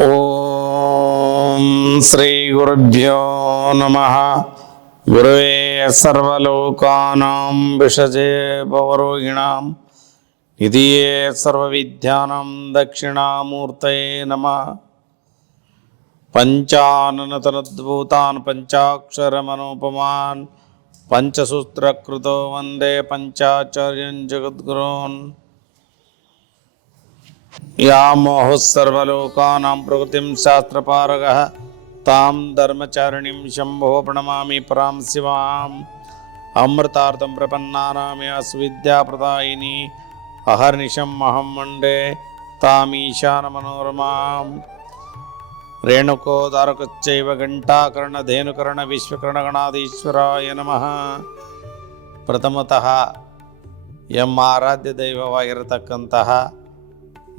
ಓಂ ಶ್ರೀ ಗುರುಭ್ಯೋ ನಮಃ. ಗುರುವೇ ಸರ್ವಲೋಕಾನಾಂ ವಿಷಜೇ ಭವರೋಗಿಣಾಂ ನಿಧಿಯೇ ಸರ್ವವಿದ್ಯಾನಾಂ ದಕ್ಷಿಣಾಮೂರ್ತಯೇ ನಮಃ. ಪಂಚಾನನತನದ್ಭೂತಾನ್ ಪಂಚಾಕ್ಷರಮನೋಪಮಾನ್ ಪಂಚಸೂತ್ರಕೃತೋ ವಂದೇ ಪಂಚಾಚಾರ್ಯನ್ ಜಗದ್ಗುರೋನ್. ಯಾಮೋಹ ಸರ್ವಲೋಕಾನಾಂ ಪ್ರಕೃತಿಂ ಶಾಸ್ತ್ರಪಾರಗಃ ತಾಂ ಧರ್ಮಚಾರಿಣೀಂ ಶಂಭೋ ಪ್ರಣಮಾಮಿ ಪರಾಂ ಶಿವಾಂ. ಅಮೃತಾರ್ಥಂ ಪ್ರಪನ್ನಾನಾಂ ಸುವಿದ್ಯಾಪ್ರದಾಯಿನಿ ಅಹರ್ನಿಶಂ ಅಹಂ ಮಂಡೇ ತಾಮೀಶಾನಮನೋರಮಾಂ. ರೇಣುಕೋದಾರಕಚ್ಚೈವ ಘಂಟಾಕರ್ಣಧೇನುಕರ್ಣ ವಿಶ್ವಕರ್ಣಗಣಾಧೀಶ್ವರಾಯ ನಮಃ. ಪ್ರಥಮತಃ ಆರಾಧ್ಯ ದೈವವಾಗಿರತಕ್ಕಂತಹ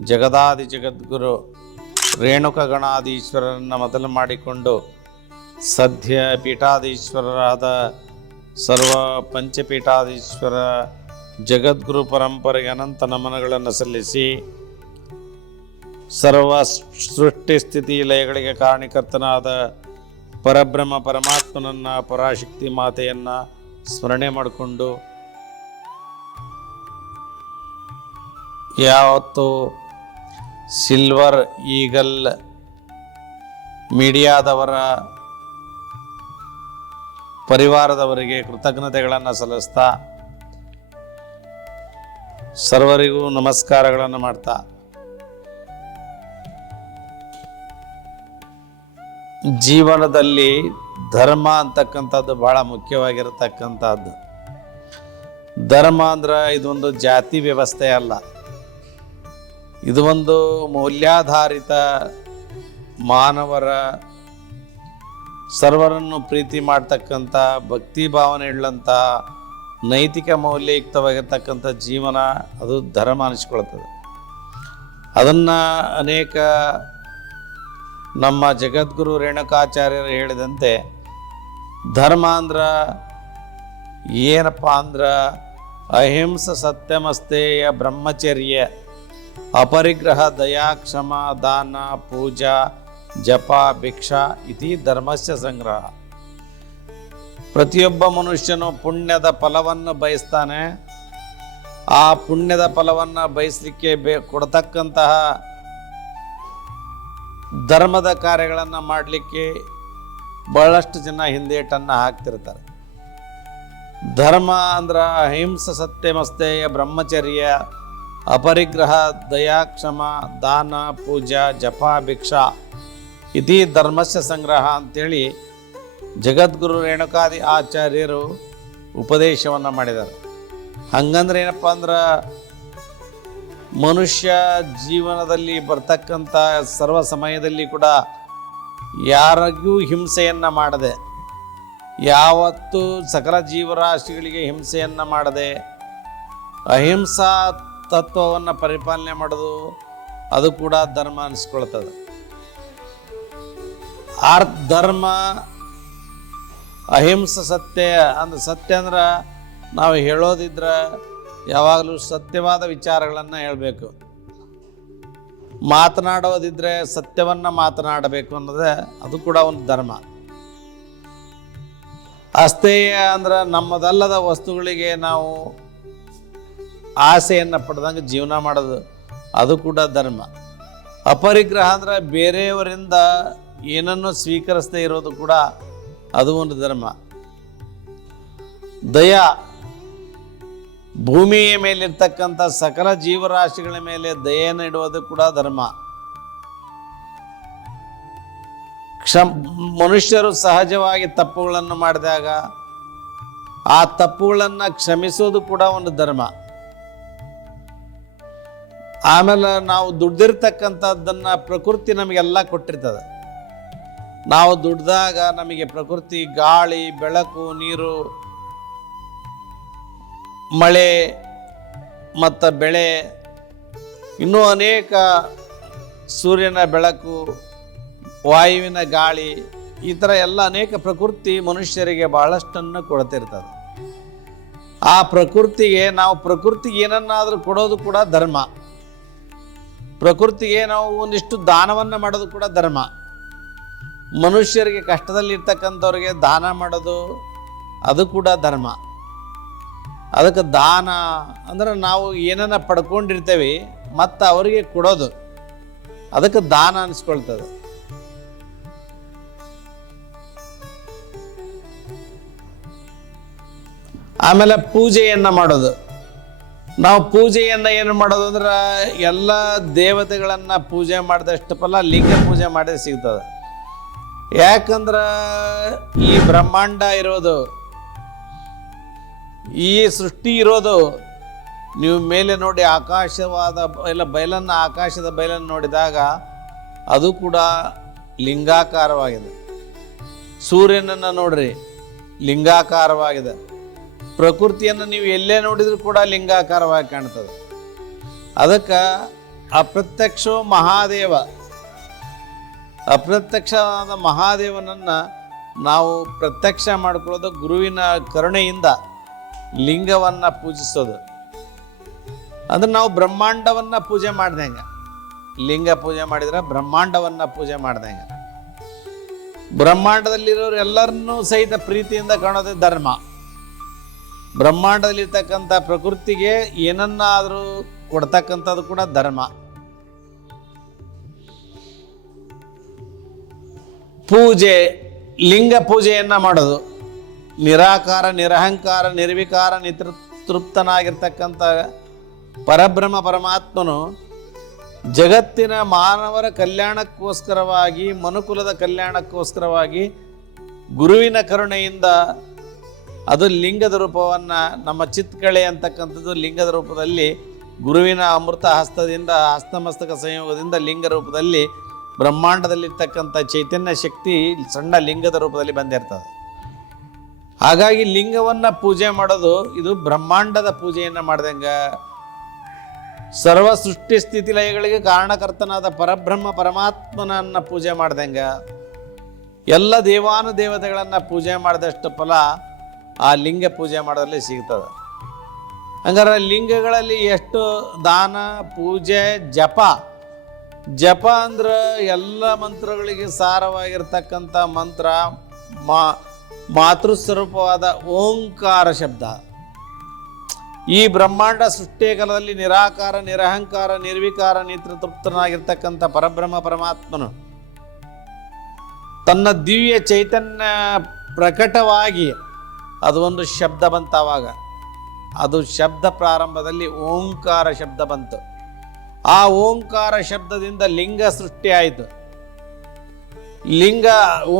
ಜಗದಾದಿ ಜಗದ್ಗುರು ರೇಣುಕಗಣಾಧೀಶ್ವರರನ್ನು ಮೊದಲು ಮಾಡಿಕೊಂಡು ಸದ್ಯ ಪೀಠಾಧೀಶ್ವರರಾದ ಸರ್ವ ಪಂಚಪೀಠಾಧೀಶ್ವರ ಜಗದ್ಗುರು ಪರಂಪರೆಗೆ ಅನಂತ ನಮನಗಳನ್ನು ಸಲ್ಲಿಸಿ, ಸರ್ವ ಸೃಷ್ಟಿ ಸ್ಥಿತಿ ಲಯಗಳಿಗೆ ಕಾರಣಕರ್ತನಾದ ಪರಬ್ರಹ್ಮ ಪರಮಾತ್ಮನನ್ನು, ಪರಾಶಕ್ತಿ ಮಾತೆಯನ್ನು ಸ್ಮರಣೆ ಮಾಡಿಕೊಂಡು, ಯಾವತ್ತು ಸಿಲ್ವರ್ ಈಗಲ್ ಮೀಡಿಯಾದವರ ಪರಿವಾರದವರಿಗೆ ಕೃತಜ್ಞತೆಗಳನ್ನು ಸಲ್ಲಿಸ್ತಾ, ಸರ್ವರಿಗೂ ನಮಸ್ಕಾರಗಳನ್ನು ಮಾಡ್ತಾ, ಜೀವನದಲ್ಲಿ ಧರ್ಮ ಅಂತಕ್ಕಂಥದ್ದು ಬಹಳ ಮುಖ್ಯವಾಗಿರತಕ್ಕಂಥದ್ದು. ಧರ್ಮ ಅಂದ್ರೆ ಇದೊಂದು ಜಾತಿ ವ್ಯವಸ್ಥೆ ಅಲ್ಲ, ಇದು ಒಂದು ಮೌಲ್ಯಾಧಾರಿತ ಮಾನವರ ಸರ್ವರನ್ನು ಪ್ರೀತಿ ಮಾಡ್ತಕ್ಕಂಥ, ಭಕ್ತಿ ಭಾವನೆ ಇಳ್ಳಂಥ, ನೈತಿಕ ಮೌಲ್ಯಯುಕ್ತವಾಗಿರ್ತಕ್ಕಂಥ ಜೀವನ ಅದು ಧರ್ಮ ಅನಿಸ್ಕೊಳ್ತದೆ. ಅದನ್ನು ಅನೇಕ ನಮ್ಮ ಜಗದ್ಗುರು ರೇಣುಕಾಚಾರ್ಯರು ಹೇಳಿದಂತೆ ಧರ್ಮ ಅಂದ್ರೆ ಏನಪ್ಪ ಅಂದ್ರೆ ಅಹಿಂಸ ಸತ್ಯಮಸ್ತೇಯ ಬ್ರಹ್ಮಚರ್ಯ ಅಪರಿಗ್ರಹ ದಯಾ ಕ್ಷಮ ದಾನ ಪೂಜಾ ಜಪ ಭಿಕ್ಷಾ ಇತಿ ಧರ್ಮಸ್ಯ ಸಂಗ್ರಹ. ಪ್ರತಿಯೊಬ್ಬ ಮನುಷ್ಯನು ಪುಣ್ಯದ ಫಲವನ್ನು ಬಯಸ್ತಾನೆ. ಆ ಪುಣ್ಯದ ಫಲವನ್ನು ಬಯಸಲಿಕ್ಕೆ ಕೊಡ್ತಕ್ಕಂತಹ ಧರ್ಮದ ಕಾರ್ಯಗಳನ್ನು ಮಾಡಲಿಕ್ಕೆ ಬಹಳಷ್ಟು ಜನ ಹಿಂದೇಟನ್ನು ಹಾಕ್ತಿರ್ತಾರೆ. ಧರ್ಮ ಅಂದ್ರೆ ಅಹಿಂಸ ಸತ್ಯಮಸ್ತೇಯ ಬ್ರಹ್ಮಚರ್ಯ ಅಪರಿಗ್ರಹ ದಯಾ ಕ್ಷಮ ದಾನ ಪೂಜಾ ಜಪ ಭಿಕ್ಷಾ ಇತಿ ಧರ್ಮಸ್ಯ ಸಂಗ್ರಹ ಅಂತೇಳಿ ಜಗದ್ಗುರು ರೇಣುಕಾದಿ ಆಚಾರ್ಯರು ಉಪದೇಶವನ್ನು ಮಾಡಿದ್ದಾರೆ. ಹಂಗಂದ್ರೆ ಏನಪ್ಪ ಅಂದ್ರೆ ಮನುಷ್ಯ ಜೀವನದಲ್ಲಿ ಬರ್ತಕ್ಕಂಥ ಸರ್ವ ಸಮಯದಲ್ಲಿ ಕೂಡ ಯಾರಿಗೂ ಹಿಂಸೆಯನ್ನು ಮಾಡದೆ, ಯಾವತ್ತೂ ಸಕಲ ಜೀವರಾಶಿಗಳಿಗೆ ಹಿಂಸೆಯನ್ನು ಮಾಡದೆ ಅಹಿಂಸಾ ತತ್ವವನ್ನು ಪರಿಪಾಲನೆ ಮಾಡೋದು ಅದು ಕೂಡ ಧರ್ಮ ಅನಿಸ್ಕೊಳ್ತದೆ. ಧರ್ಮ ಅಹಿಂಸ ಸತ್ಯ ಅಂದ್ರೆ ಸತ್ಯ ಅಂದ್ರೆ ನಾವು ಹೇಳೋದಿದ್ರೆ ಯಾವಾಗಲೂ ಸತ್ಯವಾದ ವಿಚಾರಗಳನ್ನು ಹೇಳಬೇಕು, ಮಾತನಾಡೋದಿದ್ರೆ ಸತ್ಯವನ್ನು ಮಾತನಾಡಬೇಕು ಅನ್ನೋದೇ ಅದು ಕೂಡ ಒಂದು ಧರ್ಮ. ಅಸ್ಥೇಯ ಅಂದ್ರೆ ನಮ್ಮದಲ್ಲದ ವಸ್ತುಗಳಿಗೆ ನಾವು ಆಸೆಯನ್ನು ಪಡೆದಂಗೆ ಜೀವನ ಮಾಡೋದು ಅದು ಕೂಡ ಧರ್ಮ. ಅಪರಿಗ್ರಹ ಅಂದರೆ ಬೇರೆಯವರಿಂದ ಏನನ್ನು ಸ್ವೀಕರಿಸದೇ ಇರೋದು ಕೂಡ ಅದು ಒಂದು ಧರ್ಮ. ದಯಾ, ಭೂಮಿಯ ಮೇಲಿರ್ತಕ್ಕಂಥ ಸಕಲ ಜೀವರಾಶಿಗಳ ಮೇಲೆ ದಯೆಯನ್ನು ಇಡುವುದು ಕೂಡ ಧರ್ಮ. ಮನುಷ್ಯರು ಸಹಜವಾಗಿ ತಪ್ಪುಗಳನ್ನು ಮಾಡಿದಾಗ ಆ ತಪ್ಪುಗಳನ್ನು ಕ್ಷಮಿಸೋದು ಕೂಡ ಒಂದು ಧರ್ಮ. ಆಮೇಲೆ ನಾವು ದುಡ್ದಿರ್ತಕ್ಕಂಥದ್ದನ್ನು ಪ್ರಕೃತಿ ನಮಗೆಲ್ಲ ಕೊಟ್ಟಿರ್ತದೆ. ನಾವು ದುಡ್ದಾಗ ನಮಗೆ ಪ್ರಕೃತಿ ಗಾಳಿ ಬೆಳಕು ನೀರು ಮಳೆ ಮತ್ತು ಬೆಳೆ ಇನ್ನೂ ಅನೇಕ ಸೂರ್ಯನ ಬೆಳಕು ವಾಯುವಿನ ಗಾಳಿ ಈ ಥರ ಎಲ್ಲ ಅನೇಕ ಪ್ರಕೃತಿ ಮನುಷ್ಯರಿಗೆ ಭಾಳಷ್ಟನ್ನು ಕೊಡ್ತಿರ್ತದೆ. ಆ ಪ್ರಕೃತಿಗೆ ನಾವು ಪ್ರಕೃತಿಗೆ ಏನನ್ನಾದರೂ ಕೊಡೋದು ಕೂಡ ಧರ್ಮ. ಪ್ರಕೃತಿಗೆ ನಾವು ಒಂದಿಷ್ಟು ದಾನವನ್ನು ಮಾಡೋದು ಕೂಡ ಧರ್ಮ. ಮನುಷ್ಯರಿಗೆ ಕಷ್ಟದಲ್ಲಿರ್ತಕ್ಕಂಥವ್ರಿಗೆ ದಾನ ಮಾಡೋದು ಅದು ಕೂಡ ಧರ್ಮ. ಅದಕ್ಕೆ ದಾನ ಅಂದ್ರೆ ನಾವು ಏನನ್ನ ಪಡ್ಕೊಂಡಿರ್ತೇವೆ ಮತ್ತು ಅವರಿಗೆ ಕೊಡೋದು, ಅದಕ್ಕೆ ದಾನ ಅನಿಸ್ಕೊಳ್ತದೆ. ಆಮೇಲೆ ಪೂಜೆಯನ್ನು ಮಾಡೋದು. ನಾವು ಪೂಜೆಯನ್ನು ಏನು ಮಾಡೋದು ಅಂದ್ರೆ ಎಲ್ಲ ದೇವತೆಗಳನ್ನು ಪೂಜೆ ಮಾಡಿದಷ್ಟು ಫಲ ಲಿಂಗ ಪೂಜೆ ಮಾಡಿದ್ರೆ ಸಿಗ್ತದೆ. ಯಾಕಂದ್ರೆ ಈ ಬ್ರಹ್ಮಾಂಡ ಇರೋದು, ಈ ಸೃಷ್ಟಿ ಇರೋದು, ನೀವು ಮೇಲೆ ನೋಡಿ ಆಕಾಶವಾದ ಬಯಲನ್ನು, ಆಕಾಶದ ಬಯಲನ್ನು ನೋಡಿದಾಗ ಅದು ಕೂಡ ಲಿಂಗಾಕಾರವಾಗಿದೆ. ಸೂರ್ಯನನ್ನು ನೋಡ್ರಿ, ಲಿಂಗಾಕಾರವಾಗಿದೆ. ಪ್ರಕೃತಿಯನ್ನು ನೀವು ಎಲ್ಲೇ ನೋಡಿದರೂ ಕೂಡ ಲಿಂಗಾಕಾರವಾಗಿ ಕಾಣ್ತದೆ. ಅದಕ್ಕೆ ಅಪ್ರತ್ಯಕ್ಷ ಮಹಾದೇವ, ಅಪ್ರತ್ಯಕ್ಷವಾದ ಮಹಾದೇವನನ್ನು ನಾವು ಪ್ರತ್ಯಕ್ಷ ಮಾಡ್ಕೊಳ್ಳೋದು ಗುರುವಿನ ಕರುಣೆಯಿಂದ ಲಿಂಗವನ್ನು ಪೂಜಿಸೋದು. ಅಂದ್ರೆ ನಾವು ಬ್ರಹ್ಮಾಂಡವನ್ನು ಪೂಜೆ ಮಾಡ್ದಂಗೆ, ಲಿಂಗ ಪೂಜೆ ಮಾಡಿದ್ರೆ ಬ್ರಹ್ಮಾಂಡವನ್ನು ಪೂಜೆ ಮಾಡ್ದಂಗೆ. ಬ್ರಹ್ಮಾಂಡದಲ್ಲಿರೋರು ಎಲ್ಲರನ್ನೂ ಸಹಿತ ಪ್ರೀತಿಯಿಂದ ಕಾಣೋದೇ ಧರ್ಮ. ಬ್ರಹ್ಮಾಂಡದಲ್ಲಿರ್ತಕ್ಕಂಥ ಪ್ರಕೃತಿಗೆ ಏನನ್ನಾದರೂ ಕೊಡ್ತಕ್ಕಂಥದ್ದು ಕೂಡ ಧರ್ಮ. ಪೂಜೆ, ಲಿಂಗ ಪೂಜೆಯನ್ನು ಮಾಡೋದು, ನಿರಾಕಾರ, ನಿರಹಂಕಾರ, ನಿರ್ವಿಕಾರ, ತೃಪ್ತನಾಗಿರ್ತಕ್ಕಂಥ ಪರಬ್ರಹ್ಮ ಪರಮಾತ್ಮನು ಜಗತ್ತಿನ ಮಾನವರ ಕಲ್ಯಾಣಕ್ಕೋಸ್ಕರವಾಗಿ, ಮನುಕುಲದ ಕಲ್ಯಾಣಕ್ಕೋಸ್ಕರವಾಗಿ ಗುರುವಿನ ಕರುಣೆಯಿಂದ ಅದು ಲಿಂಗದ ರೂಪವನ್ನು, ನಮ್ಮ ಚಿತ್ಕಳೆ ಅಂತಕ್ಕಂಥದ್ದು ಲಿಂಗದ ರೂಪದಲ್ಲಿ ಗುರುವಿನ ಅಮೃತ ಹಸ್ತದಿಂದ, ಹಸ್ತಮಸ್ತಕ ಸಂಯೋಗದಿಂದ ಲಿಂಗ ರೂಪದಲ್ಲಿ ಬ್ರಹ್ಮಾಂಡದಲ್ಲಿರ್ತಕ್ಕಂಥ ಚೈತನ್ಯ ಶಕ್ತಿ ಸಣ್ಣ ಲಿಂಗದ ರೂಪದಲ್ಲಿ ಬಂದಿರ್ತದೆ. ಹಾಗಾಗಿ ಲಿಂಗವನ್ನು ಪೂಜೆ ಮಾಡೋದು ಇದು ಬ್ರಹ್ಮಾಂಡದ ಪೂಜೆಯನ್ನು ಮಾಡ್ದಂಗೆ, ಸರ್ವ ಸೃಷ್ಟಿ ಸ್ಥಿತಿ ಲಯಗಳಿಗೆ ಕಾರಣಕರ್ತನಾದ ಪರಬ್ರಹ್ಮ ಪರಮಾತ್ಮನನ್ನು ಪೂಜೆ ಮಾಡ್ದಂಗೆ, ಎಲ್ಲ ದೇವಾನುದೇವತೆಗಳನ್ನು ಪೂಜೆ ಮಾಡಿದಷ್ಟು ಫಲ ಆ ಲಿಂಗ ಪೂಜೆ ಮಾಡೋದ್ರಲ್ಲಿ ಸಿಗ್ತದೆ. ಹಂಗಾರೆ ಲಿಂಗಗಳಲ್ಲಿ ಎಷ್ಟು ದಾನ, ಪೂಜೆ, ಜಪ. ಜಪ ಅಂದ್ರೆ ಎಲ್ಲ ಮಂತ್ರಗಳಿಗೆ ಸಾರವಾಗಿರ್ತಕ್ಕಂಥ ಮಂತ್ರ, ಮಾತೃಸ್ವರೂಪವಾದ ಓಂಕಾರ ಶಬ್ದ. ಈ ಬ್ರಹ್ಮಾಂಡ ಸೃಷ್ಟಿಯ ಕಾಲದಲ್ಲಿ ನಿರಾಕಾರ, ನಿರಹಂಕಾರ, ನಿರ್ವಿಕಾರ, ತೃಪ್ತನಾಗಿರ್ತಕ್ಕಂಥ ಪರಬ್ರಹ್ಮ ಪರಮಾತ್ಮನು ತನ್ನ ದಿವ್ಯ ಚೈತನ್ಯ ಪ್ರಕಟವಾಗಿ ಅದು ಒಂದು ಶಬ್ದ ಬಂತಾವಾಗ, ಅದು ಶಬ್ದ ಪ್ರಾರಂಭದಲ್ಲಿ ಓಂಕಾರ ಶಬ್ದ ಬಂತು. ಆ ಓಂಕಾರ ಶಬ್ದದಿಂದ ಲಿಂಗ ಸೃಷ್ಟಿ ಆಯಿತು. ಲಿಂಗ,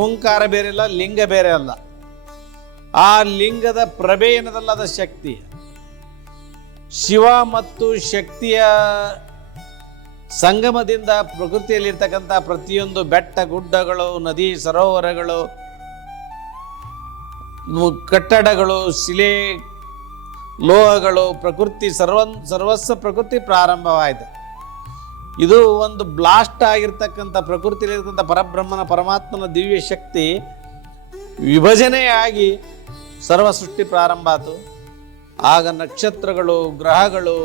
ಓಂಕಾರ ಬೇರೆ ಅಲ್ಲ, ಲಿಂಗ ಬೇರೆ ಅಲ್ಲ. ಆ ಲಿಂಗದ ಪ್ರಭೆ ಏನದಲ್ಲ, ಅದು ಶಕ್ತಿ. ಶಿವ ಮತ್ತು ಶಕ್ತಿಯ ಸಂಗಮದಿಂದ ಪ್ರಕೃತಿಯಲ್ಲಿರ್ತಕ್ಕಂಥ ಪ್ರತಿಯೊಂದು ಬೆಟ್ಟ, ಗುಡ್ಡಗಳು, ನದಿ, ಸರೋವರಗಳು, ಕಟ್ಟಡಗಳು, ಶಿಲೆ, ಲೋಹಗಳು, ಪ್ರಕೃತಿ ಸರ್ವಸ್ವ ಪ್ರಕೃತಿ ಪ್ರಾರಂಭವಾಯಿತು. ಇದು ಒಂದು ಬ್ಲಾಸ್ಟ್ ಆಗಿರ್ತಕ್ಕಂಥ ಪ್ರಕೃತಿಯಲ್ಲಿರ್ತಕ್ಕಂಥ ಪರಬ್ರಹ್ಮನ ಪರಮಾತ್ಮನ ದಿವ್ಯ ಶಕ್ತಿ ವಿಭಜನೆಯಾಗಿ ಸರ್ವ ಸೃಷ್ಟಿ ಪ್ರಾರಂಭ ಆಯಿತು. ಆಗ ನಕ್ಷತ್ರಗಳು, ಗ್ರಹಗಳು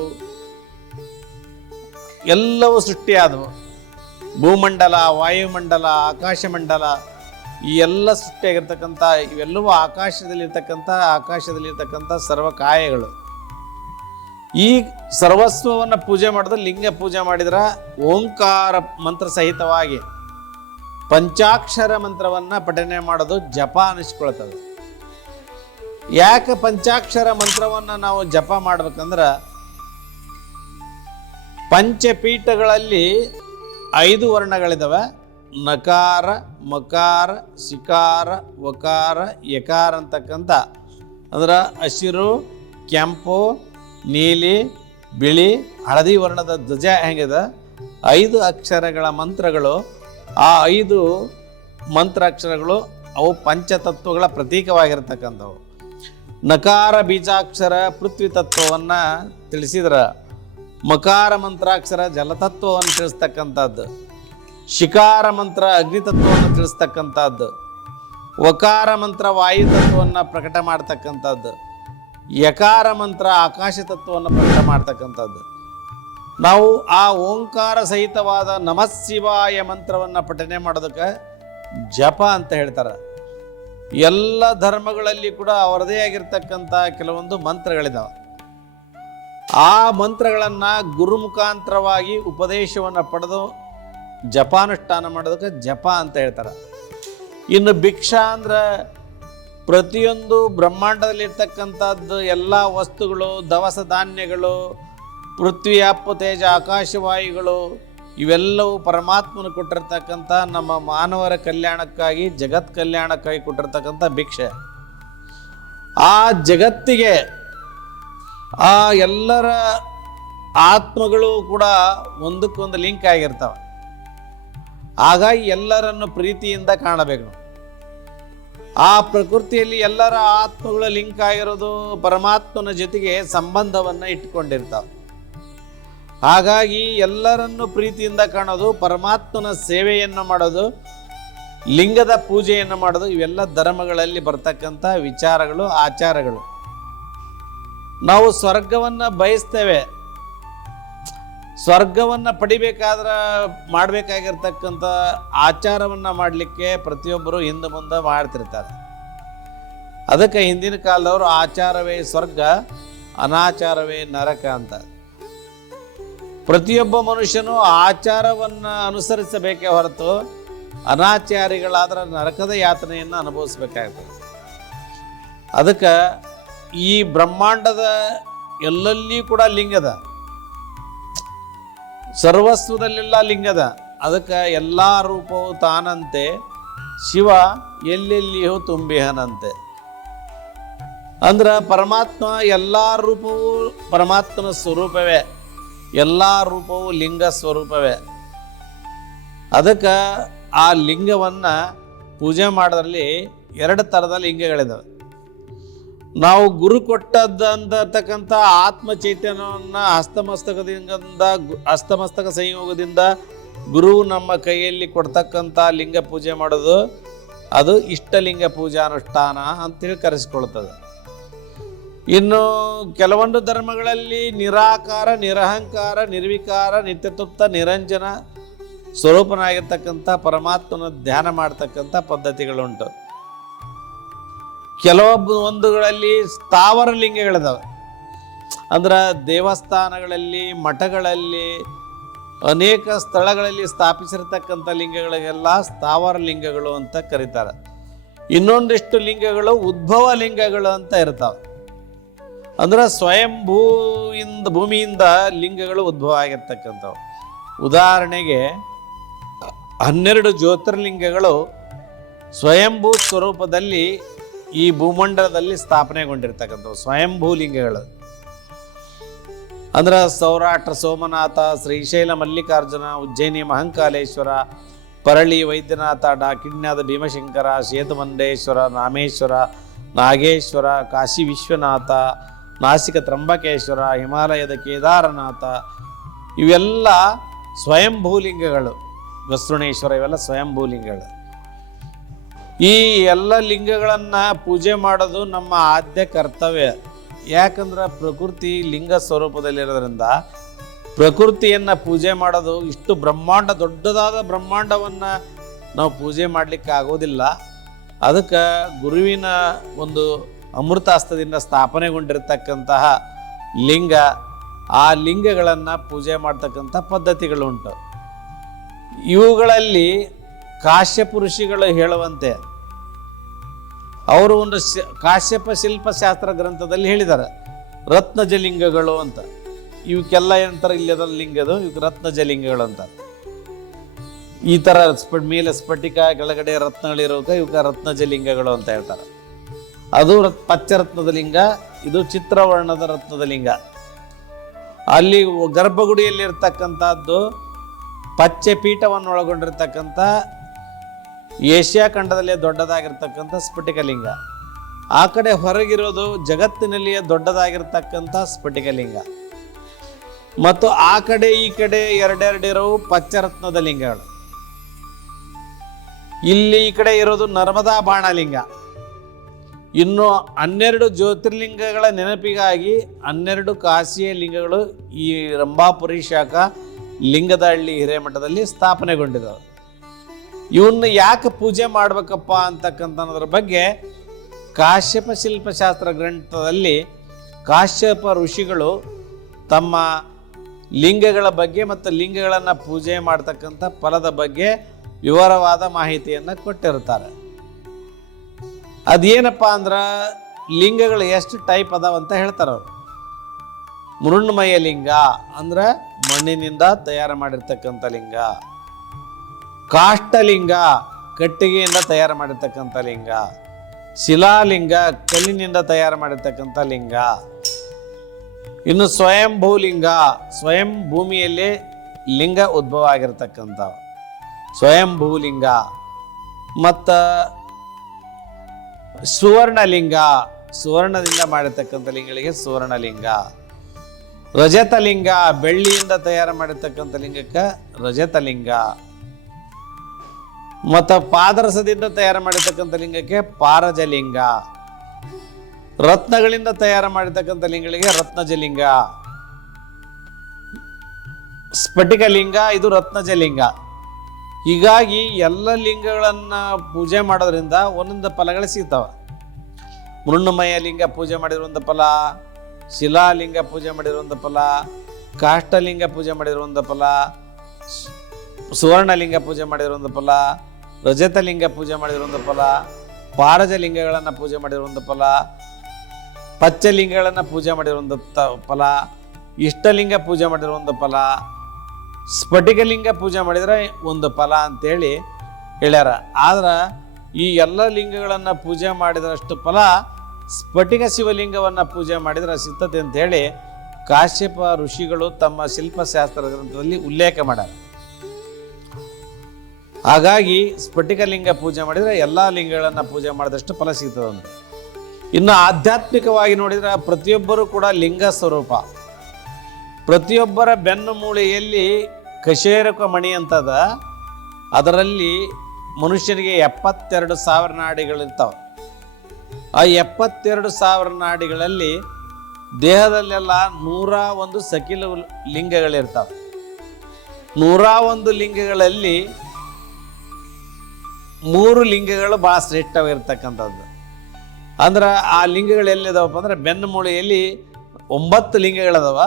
ಎಲ್ಲವೂ ಸೃಷ್ಟಿಯಾದವು. ಭೂಮಂಡಲ, ವಾಯುಮಂಡಲ, ಆಕಾಶಮಂಡಲ, ಈ ಎಲ್ಲ ಸೃಷ್ಟಿಯಾಗಿರ್ತಕ್ಕಂಥ ಇವೆಲ್ಲವೂ ಆಕಾಶದಲ್ಲಿರ್ತಕ್ಕಂಥ ಸರ್ವಕಾಯಗಳು. ಈ ಸರ್ವಸ್ವವನ್ನು ಪೂಜೆ ಮಾಡಿದ್ರೆ, ಲಿಂಗ ಪೂಜೆ ಮಾಡಿದ್ರೆ ಓಂಕಾರ ಮಂತ್ರ ಸಹಿತವಾಗಿ ಪಂಚಾಕ್ಷರ ಮಂತ್ರವನ್ನು ಪಠನೆ ಮಾಡೋದು ಜಪ ಅನಿಸ್ಕೊಳ್ತದೆ. ಯಾಕೆ ಪಂಚಾಕ್ಷರ ಮಂತ್ರವನ್ನು ನಾವು ಜಪ ಮಾಡ್ಬೇಕಂದ್ರೆ, ಪಂಚಪೀಠಗಳಲ್ಲಿ 5 ವರ್ಣಗಳಿದ್ದಾವೆ. ನಕಾರ, ಮಕಾರ, ಶಿಕಾರ, ವಕಾರ, ಯಕಾರ ಅಂತಕ್ಕಂಥ, ಅಂದ್ರೆ ಹಸಿರು, ಕೆಂಪು, ನೀಲಿ, ಬಿಳಿ, ಹಳದಿ ವರ್ಣದ ಧ್ವಜ ಹೆಂಗಿದೆ, 5 ಅಕ್ಷರಗಳ ಮಂತ್ರಗಳು. ಆ 5 ಮಂತ್ರಾಕ್ಷರಗಳು ಅವು ಪಂಚತತ್ವಗಳ ಪ್ರತೀಕವಾಗಿರ್ತಕ್ಕಂಥವು. ನಕಾರ ಬೀಜಾಕ್ಷರ ಪೃಥ್ವಿ ತತ್ವವನ್ನು ತಿಳಿಸಿದ್ರೆ, ಮಕಾರ ಮಂತ್ರಾಕ್ಷರ ಜಲತತ್ವವನ್ನು ತಿಳಿಸ್ತಕ್ಕಂಥದ್ದು, ಶಿಕಾರ ಮಂತ್ರ ಅಗ್ನಿತತ್ವವನ್ನು ತಿಳಿಸ್ತಕ್ಕಂಥದ್ದು, ವಕಾರ ಮಂತ್ರ ವಾಯು ತತ್ವವನ್ನು ಪ್ರಕಟ ಮಾಡ್ತಕ್ಕಂಥದ್ದು, ಯಕಾರ ಮಂತ್ರ ಆಕಾಶ ತತ್ವವನ್ನು ಪ್ರಕಟ ಮಾಡ್ತಕ್ಕಂಥದ್ದು. ನಾವು ಆ ಓಂಕಾರ ಸಹಿತವಾದ ನಮಃ ಶಿವಾಯ ಮಂತ್ರವನ್ನು ಪಠನೆ ಮಾಡೋದಕ್ಕೆ ಜಪ ಅಂತ ಹೇಳ್ತಾರೆ. ಎಲ್ಲ ಧರ್ಮಗಳಲ್ಲಿ ಕೂಡ ಅವರದೇ ಆಗಿರ್ತಕ್ಕಂಥ ಕೆಲವೊಂದು ಮಂತ್ರಗಳಿದ್ದಾವೆ. ಆ ಮಂತ್ರಗಳನ್ನು ಗುರು ಮುಖಾಂತರವಾಗಿ ಉಪದೇಶವನ್ನು ಪಡೆದು ಜಪಾನುಷ್ಠಾನ ಮಾಡೋದಕ್ಕೆ ಜಪ ಅಂತ ಹೇಳ್ತಾರೆ. ಇನ್ನು ಭಿಕ್ಷಾ ಅಂದ್ರೆ ಪ್ರತಿಯೊಂದು ಬ್ರಹ್ಮಾಂಡದಲ್ಲಿರ್ತಕ್ಕಂಥದ್ದು ಎಲ್ಲ ವಸ್ತುಗಳು, ದವಸ ಧಾನ್ಯಗಳು, ಪೃಥ್ವಿ ಅಪ್ಪು ತೇಜ ಆಕಾಶವಾಯುಗಳು ಇವೆಲ್ಲವೂ ಪರಮಾತ್ಮನ ಕೊಟ್ಟಿರ್ತಕ್ಕಂಥ ನಮ್ಮ ಮಾನವರ ಕಲ್ಯಾಣಕ್ಕಾಗಿ, ಜಗತ್ ಕಲ್ಯಾಣಕ್ಕಾಗಿ ಕೊಟ್ಟಿರ್ತಕ್ಕಂಥ ಭಿಕ್ಷೆ. ಆ ಜಗತ್ತಿಗೆ ಆ ಎಲ್ಲರ ಆತ್ಮಗಳು ಕೂಡ ಒಂದಕ್ಕೊಂದು ಲಿಂಕ್ ಆಗಿರ್ತವೆ. ಹಾಗಾಗಿ ಎಲ್ಲರನ್ನು ಪ್ರೀತಿಯಿಂದ ಕಾಣಬೇಕು. ಆ ಪ್ರಕೃತಿಯಲ್ಲಿ ಎಲ್ಲರ ಆತ್ಮಗಳು ಲಿಂಕ್ ಆಗಿರೋದು ಪರಮಾತ್ಮನ ಜೊತೆಗೆ ಸಂಬಂಧವನ್ನು ಇಟ್ಕೊಂಡಿರ್ತಾವೆ. ಹಾಗಾಗಿ ಎಲ್ಲರನ್ನು ಪ್ರೀತಿಯಿಂದ ಕಾಣೋದು, ಪರಮಾತ್ಮನ ಸೇವೆಯನ್ನು ಮಾಡೋದು, ಲಿಂಗದ ಪೂಜೆಯನ್ನು ಮಾಡೋದು ಇವೆಲ್ಲ ಧರ್ಮಗಳಲ್ಲಿ ಬರ್ತಕ್ಕಂಥ ವಿಚಾರಗಳು, ಆಚಾರಗಳು. ನಾವು ಸ್ವರ್ಗವನ್ನು ಬಯಸ್ತೇವೆ. ಸ್ವರ್ಗವನ್ನು ಪಡಿಬೇಕಾದ್ರೆ ಮಾಡಬೇಕಾಗಿರ್ತಕ್ಕಂಥ ಆಚಾರವನ್ನು ಮಾಡಲಿಕ್ಕೆ ಪ್ರತಿಯೊಬ್ಬರು ಹಿಂದೆ ಮುಂದೆ ಮಾಡ್ತಿರ್ತಾರೆ. ಅದಕ್ಕೆ ಹಿಂದಿನ ಕಾಲದವರು ಆಚಾರವೇ ಸ್ವರ್ಗ, ಅನಾಚಾರವೇ ನರಕ ಅಂತ. ಪ್ರತಿಯೊಬ್ಬ ಮನುಷ್ಯನು ಆಚಾರವನ್ನು ಅನುಸರಿಸಬೇಕೇ ಹೊರತು ಅನಾಚಾರಿಗಳಾದ್ರೆ ನರಕದ ಯಾತನೆಯನ್ನು ಅನುಭವಿಸ್ಬೇಕಾಗ್ತದೆ. ಅದಕ್ಕೆ ಈ ಬ್ರಹ್ಮಾಂಡದ ಎಲ್ಲಲ್ಲಿ ಕೂಡ ಲಿಂಗದ, ಸರ್ವಸ್ವದಲ್ಲೆಲ್ಲ ಲಿಂಗದ. ಅದಕ್ಕೆ ಎಲ್ಲ ರೂಪವು ತಾನಂತೆ, ಶಿವ ಎಲ್ಲೆಲ್ಲಿಯೂ ತುಂಬಿಹನಂತೆ. ಅಂದ್ರೆ ಪರಮಾತ್ಮ ಎಲ್ಲ ರೂಪವು ಪರಮಾತ್ಮನ ಸ್ವರೂಪವೇ, ಎಲ್ಲ ರೂಪವು ಲಿಂಗ ಸ್ವರೂಪವೇ. ಅದಕ್ಕೆ ಆ ಲಿಂಗವನ್ನು ಪೂಜೆ ಮಾಡೋದ್ರಲ್ಲಿ 2 ಥರದ ಲಿಂಗಗಳಿದ್ದಾವೆ. ನಾವು ಗುರು ಕೊಟ್ಟದ್ದಂತಕ್ಕಂಥ ಆತ್ಮ ಚೈತನ್ಯವನ್ನು ಹಸ್ತಮಸ್ತಕ ಸಂಯೋಗದಿಂದ ಗುರು ನಮ್ಮ ಕೈಯಲ್ಲಿ ಕೊಡ್ತಕ್ಕಂಥ ಲಿಂಗ ಪೂಜೆ ಮಾಡೋದು, ಅದು ಇಷ್ಟಲಿಂಗ ಪೂಜಾನುಷ್ಠಾನ ಅಂತೇಳಿ ಕರೆಸಿಕೊಳ್ತದೆ. ಇನ್ನು ಕೆಲವೊಂದು ಧರ್ಮಗಳಲ್ಲಿ ನಿರಾಕಾರ, ನಿರಹಂಕಾರ, ನಿರ್ವಿಕಾರ, ನಿತ್ಯತೃಪ್ತ, ನಿರಂಜನ ಸ್ವರೂಪನಾಗಿರ್ತಕ್ಕಂಥ ಪರಮಾತ್ಮನ ಧ್ಯಾನ ಮಾಡ್ತಕ್ಕಂಥ ಪದ್ಧತಿಗಳುಂಟು. ಕೆಲವೊಂದುಗಳಲ್ಲಿ ಸ್ಥಾವರ ಲಿಂಗಗಳಿದಾವೆ. ಅಂದ್ರೆ ದೇವಸ್ಥಾನಗಳಲ್ಲಿ, ಮಠಗಳಲ್ಲಿ, ಅನೇಕ ಸ್ಥಳಗಳಲ್ಲಿ ಸ್ಥಾಪಿಸಿರ್ತಕ್ಕಂಥ ಲಿಂಗಗಳಿಗೆಲ್ಲ ಸ್ಥಾವರ ಲಿಂಗಗಳು ಅಂತ ಕರೀತಾರೆ. ಇನ್ನೊಂದಿಷ್ಟು ಲಿಂಗಗಳು ಉದ್ಭವ ಲಿಂಗಗಳು ಅಂತ ಇರ್ತಾವೆ. ಅಂದ್ರೆ ಭೂಮಿಯಿಂದ ಲಿಂಗಗಳು ಉದ್ಭವ ಆಗಿರ್ತಕ್ಕಂಥವು. ಉದಾಹರಣೆಗೆ 12 ಜ್ಯೋತಿರ್ಲಿಂಗಗಳು ಸ್ವಯಂಭೂ ಸ್ವರೂಪದಲ್ಲಿ ಈ ಭೂಮಂಡಲದಲ್ಲಿ ಸ್ಥಾಪನೆಗೊಂಡಿರ್ತಕ್ಕಂಥವು ಸ್ವಯಂಭೂ ಲಿಂಗಗಳು. ಅಂದ್ರೆ ಸೌರಾಷ್ಟ್ರ ಸೋಮನಾಥ, ಶ್ರೀಶೈಲ ಮಲ್ಲಿಕಾರ್ಜುನ, ಉಜ್ಜಯಿನಿ ಮಹಂಕಾಲೇಶ್ವರ, ಪರಳಿ ವೈದ್ಯನಾಥ, ಡಾಕಿಣ್ಯದ ಭೀಮಶಂಕರ, ಸೇತುಮಂಡೇಶ್ವರ, ರಾಮೇಶ್ವರ, ನಾಗೇಶ್ವರ, ಕಾಶಿ ವಿಶ್ವನಾಥ, ನಾಸಿಕ ತ್ರಂಬಕೇಶ್ವರ, ಹಿಮಾಲಯದ ಕೇದಾರನಾಥ ಇವೆಲ್ಲ ಸ್ವಯಂಭೂಲಿಂಗಗಳು. ಗಸೃಣೇಶ್ವರ ಇವೆಲ್ಲ ಸ್ವಯಂಭೂಲಿಂಗಗಳು. ಈ ಎಲ್ಲ ಲಿಂಗಗಳನ್ನು ಪೂಜೆ ಮಾಡೋದು ನಮ್ಮ ಆದ್ಯ ಕರ್ತವ್ಯ. ಯಾಕಂದ್ರೆ ಪ್ರಕೃತಿ ಲಿಂಗ ಸ್ವರೂಪದಲ್ಲಿರೋದ್ರಿಂದ ಪ್ರಕೃತಿಯನ್ನು ಪೂಜೆ ಮಾಡೋದು, ಇಷ್ಟು ಬ್ರಹ್ಮಾಂಡ, ದೊಡ್ಡದಾದ ಬ್ರಹ್ಮಾಂಡವನ್ನು ನಾವು ಪೂಜೆ ಮಾಡಲಿಕ್ಕೆ ಆಗೋದಿಲ್ಲ. ಅದಕ್ಕೆ ಗುರುವಿನ ಒಂದು ಅಮೃತಾಸ್ತದಿಂದ ಸ್ಥಾಪನೆಗೊಂಡಿರ್ತಕ್ಕಂತಹ ಲಿಂಗ, ಆ ಲಿಂಗಗಳನ್ನು ಪೂಜೆ ಮಾಡ್ತಕ್ಕಂಥ ಪದ್ಧತಿಗಳುಂಟು. ಇವುಗಳಲ್ಲಿ ಕಾಶ್ಯಪ ಋಷಿಗಳು ಹೇಳುವಂತೆ ಅವರು ಒಂದು ಕಾಶ್ಯಪ ಶಿಲ್ಪಶಾಸ್ತ್ರ ಗ್ರಂಥದಲ್ಲಿ ಹೇಳಿದ್ದಾರೆ, ರತ್ನಜಲಿಂಗಗಳು ಅಂತ. ಇವಕ್ಕೆಲ್ಲ ಏನಂತಾರೆ, ಇಲ್ಲದ ಲಿಂಗದು ಇವಕ್ಕೆ ರತ್ನಜಲಿಂಗಗಳು ಅಂತ. ಈ ಥರ ಮೇಲೆ ಸ್ಫಟಿಕ, ಕೆಳಗಡೆ ರತ್ನಗಳಿರೋಕೆ ಇವಕ್ಕೆ ರತ್ನಜಲಿಂಗಗಳು ಅಂತ ಹೇಳ್ತಾರೆ. ಅದು ಪಚ್ಚರತ್ನದ ಲಿಂಗ, ಇದು ಚಿತ್ರವರ್ಣದ ರತ್ನದ ಲಿಂಗ. ಅಲ್ಲಿ ಗರ್ಭಗುಡಿಯಲ್ಲಿರ್ತಕ್ಕಂಥದ್ದು ಪಚ್ಚೆ ಪೀಠವನ್ನು ಒಳಗೊಂಡಿರ್ತಕ್ಕಂಥ ಏಷ್ಯಾ ಖಂಡದಲ್ಲೇ ದೊಡ್ಡದಾಗಿರ್ತಕ್ಕಂಥ ಸ್ಫಟಿಕಲಿಂಗ. ಆ ಕಡೆ ಹೊರಗಿರೋದು ಜಗತ್ತಿನಲ್ಲಿಯೇ ದೊಡ್ಡದಾಗಿರ್ತಕ್ಕಂಥ ಸ್ಫಟಿಕಲಿಂಗ. ಮತ್ತು ಆ ಕಡೆ ಈ ಕಡೆ ಎರಡೆರಡಿರೋವು ಪಚ್ಚರತ್ನದ ಲಿಂಗಗಳು. ಇಲ್ಲಿ ಈ ಕಡೆ ಇರೋದು ನರ್ಮದಾ ಬಾಣಲಿಂಗ. ಇನ್ನು 12 ಜ್ಯೋತಿರ್ಲಿಂಗಗಳ ನೆನಪಿಗಾಗಿ 12 ಕಾಶಿಯ ಲಿಂಗಗಳು ಈ ರಂಭಾಪುರಿ ಶಾಖಾ ಲಿಂಗದಹಳ್ಳಿ ಹಿರೇಮಠದಲ್ಲಿ ಸ್ಥಾಪನೆಗೊಂಡಿದ್ದಾವೆ. ಇವನ್ನ ಯಾಕೆ ಪೂಜೆ ಮಾಡಬೇಕಪ್ಪ ಅಂತಕ್ಕಂಥದ್ರ ಬಗ್ಗೆ ಕಾಶ್ಯಪ ಶಿಲ್ಪಶಾಸ್ತ್ರ ಗ್ರಂಥದಲ್ಲಿ ಕಾಶ್ಯಪ ಋಷಿಗಳು ತಮ್ಮ ಲಿಂಗಗಳ ಬಗ್ಗೆ ಮತ್ತು ಲಿಂಗಗಳನ್ನು ಪೂಜೆ ಮಾಡ್ತಕ್ಕಂಥ ಫಲದ ಬಗ್ಗೆ ವಿವರವಾದ ಮಾಹಿತಿಯನ್ನು ಕೊಟ್ಟಿರ್ತಾರೆ. ಅದೇನಪ್ಪ ಅಂದ್ರೆ ಲಿಂಗಗಳು ಎಷ್ಟು ಟೈಪ್ ಅದಾವಂತ ಹೇಳ್ತಾರೆ ಅವರು. ಮೃಣ್ಮಯ ಲಿಂಗ ಅಂದ್ರೆ ಮಣ್ಣಿನಿಂದ ತಯಾರು ಮಾಡಿರ್ತಕ್ಕಂಥ ಲಿಂಗ, ಕಾಷ್ಟಲಿಂಗ ಕಟ್ಟಿಗೆಯಿಂದ ತಯಾರು ಮಾಡಿರ್ತಕ್ಕಂಥ ಲಿಂಗ, ಶಿಲಾಲಿಂಗ ಕಲ್ಲಿನಿಂದ ತಯಾರು ಮಾಡಿರ್ತಕ್ಕಂಥ ಲಿಂಗ, ಇನ್ನು ಸ್ವಯಂಭೂಲಿಂಗ ಸ್ವಯಂ ಭೂಮಿಯಲ್ಲಿ ಲಿಂಗ ಉದ್ಭವ ಆಗಿರ್ತಕ್ಕಂಥ ಸ್ವಯಂಭೂಲಿಂಗ, ಮತ್ತು ಸುವರ್ಣಲಿಂಗ ಸುವರ್ಣದಿಂದ ಮಾಡಿರ್ತಕ್ಕಂಥ ಲಿಂಗಗಳಿಗೆ ಸುವರ್ಣಲಿಂಗ, ರಜತಲಿಂಗ ಬೆಳ್ಳಿಯಿಂದ ತಯಾರು ಮಾಡಿರ್ತಕ್ಕಂಥ ಲಿಂಗಕ್ಕೆ ರಜತಲಿಂಗ, ಮತ್ತು ಪಾದರಸದಿಂದ ತಯಾರು ಮಾಡಿರ್ತಕ್ಕಂಥ ಲಿಂಗಕ್ಕೆ ಪಾರಜಲಿಂಗ, ರತ್ನಗಳಿಂದ ತಯಾರು ಮಾಡಿರ್ತಕ್ಕಂಥ ಲಿಂಗಗಳಿಗೆ ರತ್ನಜಲಿಂಗ, ಸ್ಫಟಿಕಲಿಂಗ ಇದು ರತ್ನಜಲಿಂಗ. ಹೀಗಾಗಿ ಎಲ್ಲ ಲಿಂಗಗಳನ್ನು ಪೂಜೆ ಮಾಡೋದ್ರಿಂದ ಒಂದೊಂದು ಫಲಗಳು ಸಿಗ್ತವೆ. ಮೃಣ್ಮಯ ಲಿಂಗ ಪೂಜೆ ಮಾಡಿರುವಂಥ ಫಲ, ಶಿಲಾಲಿಂಗ ಪೂಜೆ ಮಾಡಿರುವಂಥ ಫಲ, ಕಾಷ್ಟಲಿಂಗ ಪೂಜೆ ಮಾಡಿರುವಂಥ ಫಲ, ಸುವರ್ಣಲಿಂಗ ಪೂಜೆ ಮಾಡಿರುವಂಥ ಫಲ, ರಜತಲಿಂಗ ಪೂಜೆ ಮಾಡಿರುವಂಥ ಫಲ, ಪಾರಜಲಿಂಗಗಳನ್ನು ಪೂಜೆ ಮಾಡಿರುವಂಥ ಫಲ, ಪಚ್ಚಲಿಂಗಗಳನ್ನು ಪೂಜೆ ಮಾಡಿರುವಂಥ ಫಲ, ಇಷ್ಟಲಿಂಗ ಪೂಜೆ ಮಾಡಿರುವಂಥ ಫಲ, ಸ್ಫಟಿಕಲಿಂಗ ಪೂಜೆ ಮಾಡಿದರೆ ಒಂದು ಫಲ ಅಂತೇಳಿ ಹೇಳ್ಯಾರ. ಆದ್ರೆ ಈ ಎಲ್ಲ ಲಿಂಗಗಳನ್ನು ಪೂಜೆ ಮಾಡಿದರಷ್ಟು ಫಲ ಸ್ಫಟಿಕ ಶಿವಲಿಂಗವನ್ನು ಪೂಜೆ ಮಾಡಿದರೆ ಸಿಗ್ತದೆ ಅಂಥೇಳಿ ಕಾಶ್ಯಪ ಋಷಿಗಳು ತಮ್ಮ ಶಿಲ್ಪಶಾಸ್ತ್ರ ಗ್ರಂಥದಲ್ಲಿ ಉಲ್ಲೇಖ ಮಾಡ್ಯಾರ. ಹಾಗಾಗಿ ಸ್ಫಟಿಕಲಿಂಗ ಪೂಜೆ ಮಾಡಿದರೆ ಎಲ್ಲ ಲಿಂಗಗಳನ್ನು ಪೂಜೆ ಮಾಡಿದಷ್ಟು ಫಲ ಸಿಗ್ತದಂತ. ಇನ್ನು ಆಧ್ಯಾತ್ಮಿಕವಾಗಿ ನೋಡಿದರೆ ಪ್ರತಿಯೊಬ್ಬರೂ ಕೂಡ ಲಿಂಗ ಸ್ವರೂಪ. ಪ್ರತಿಯೊಬ್ಬರ ಬೆನ್ನು ಮೂಳೆಯಲ್ಲಿ ಕಶೇರುಕ ಮಣಿ ಅಂತದ, ಅದರಲ್ಲಿ ಮನುಷ್ಯನಿಗೆ 72,000 ನಾಡಿಗಳಿರ್ತಾವೆ. ಆ 72,000 ನಾಡಿಗಳಲ್ಲಿ ದೇಹದಲ್ಲೆಲ್ಲ 101 ಸಕಿಲ ಲಿಂಗಗಳಿರ್ತಾವೆ. 101 ಲಿಂಗಗಳಲ್ಲಿ 3 ಲಿಂಗಗಳು ಭಾಳ ಶ್ರೇಷ್ಠವಾಗಿರ್ತಕ್ಕಂಥದ್ದು. ಅಂದ್ರೆ ಆ ಲಿಂಗಗಳು ಎಲ್ಲಿದಾವಪ್ಪ ಅಂದ್ರೆ ಬೆನ್ನು ಮೂಳೆಯಲ್ಲಿ 9 ಲಿಂಗಗಳದಾವ.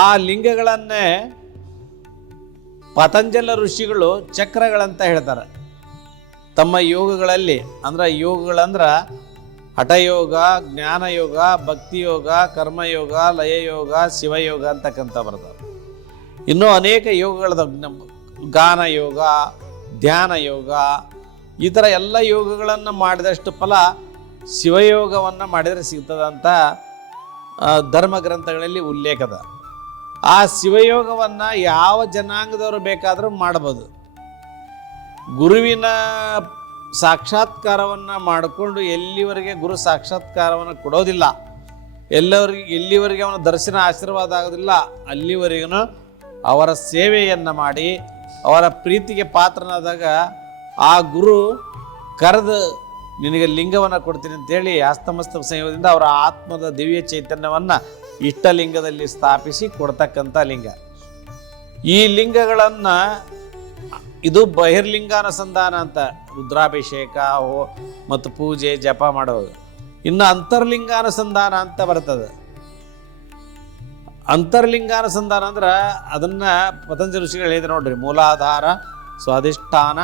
ಆ ಲಿಂಗಗಳನ್ನೇ ಪತಂಜಲ ಋಷಿಗಳು ಚಕ್ರಗಳಂತ ಹೇಳ್ತಾರೆ ತಮ್ಮ ಯೋಗಗಳಲ್ಲಿ. ಅಂದ್ರೆ ಯೋಗಗಳಂದ್ರೆ ಹಠಯೋಗ, ಜ್ಞಾನಯೋಗ, ಭಕ್ತಿಯೋಗ, ಕರ್ಮಯೋಗ, ಲಯಯೋಗ, ಶಿವಯೋಗ ಅಂತಕ್ಕಂಥ ಬರ್ತಾವೆ. ಇನ್ನೂ ಅನೇಕ ಯೋಗಗಳದ, ಗಾನ ಯೋಗ, ಧ್ಯಾನ ಯೋಗ, ಈ ಥರ ಎಲ್ಲ ಯೋಗಗಳನ್ನು ಮಾಡಿದಷ್ಟು ಫಲ ಶಿವಯೋಗವನ್ನು ಮಾಡಿದರೆ ಸಿಗ್ತದಂತ ಧರ್ಮ ಗ್ರಂಥಗಳಲ್ಲಿ ಉಲ್ಲೇಖದ. ಆ ಶಿವಯೋಗವನ್ನು ಯಾವ ಜನಾಂಗದವರು ಬೇಕಾದರೂ ಮಾಡ್ಬೋದು. ಗುರುವಿನ ಸಾಕ್ಷಾತ್ಕಾರವನ್ನು ಮಾಡಿಕೊಂಡು ಎಲ್ಲಿವರೆಗೆ ಗುರು ಸಾಕ್ಷಾತ್ಕಾರವನ್ನು ಕೊಡೋದಿಲ್ಲ, ಎಲ್ಲಿವರೆಗೆ ಅವನ ದರ್ಶನ ಆಶೀರ್ವಾದ ಆಗೋದಿಲ್ಲ, ಅಲ್ಲಿವರೆಗೂ ಅವರ ಸೇವೆಯನ್ನು ಮಾಡಿ ಅವರ ಪ್ರೀತಿಗೆ ಪಾತ್ರನಾದಾಗ ಆ ಗುರು ಕರೆದು ನಿನಗೆ ಲಿಂಗವನ್ನು ಕೊಡ್ತೀನಿ ಅಂತೇಳಿ ಹಸ್ತಮಸ್ತಕ ಸಂಯೋಗದಿಂದ ಅವರ ಆತ್ಮದ ದಿವ್ಯ ಚೈತನ್ಯವನ್ನು ಇಷ್ಟಲಿಂಗದಲ್ಲಿ ಸ್ಥಾಪಿಸಿ ಕೊಡ್ತಕ್ಕಂಥ ಲಿಂಗ. ಈ ಲಿಂಗಗಳನ್ನು ಇದು ಬಹಿರ್ಲಿಂಗಾನುಸಂಧಾನ ಅಂತ, ರುದ್ರಾಭಿಷೇಕ ಮತ್ತು ಪೂಜೆ ಜಪ ಮಾಡೋದು. ಇನ್ನು ಅಂತರ್ಲಿಂಗಾನುಸಂಧಾನ ಅಂತ ಬರ್ತದೆ. ಅಂತರ್ಲಿಂಗಾನುಸಂಧಾನ ಅಂದ್ರೆ ಅದನ್ನು ಪತಂಜಲಿ ಋಷಿಗಳು ಹೇಳಿದ್ರು ನೋಡ್ರಿ, ಮೂಲಾಧಾರ, ಸ್ವಾಧಿಷ್ಠಾನ,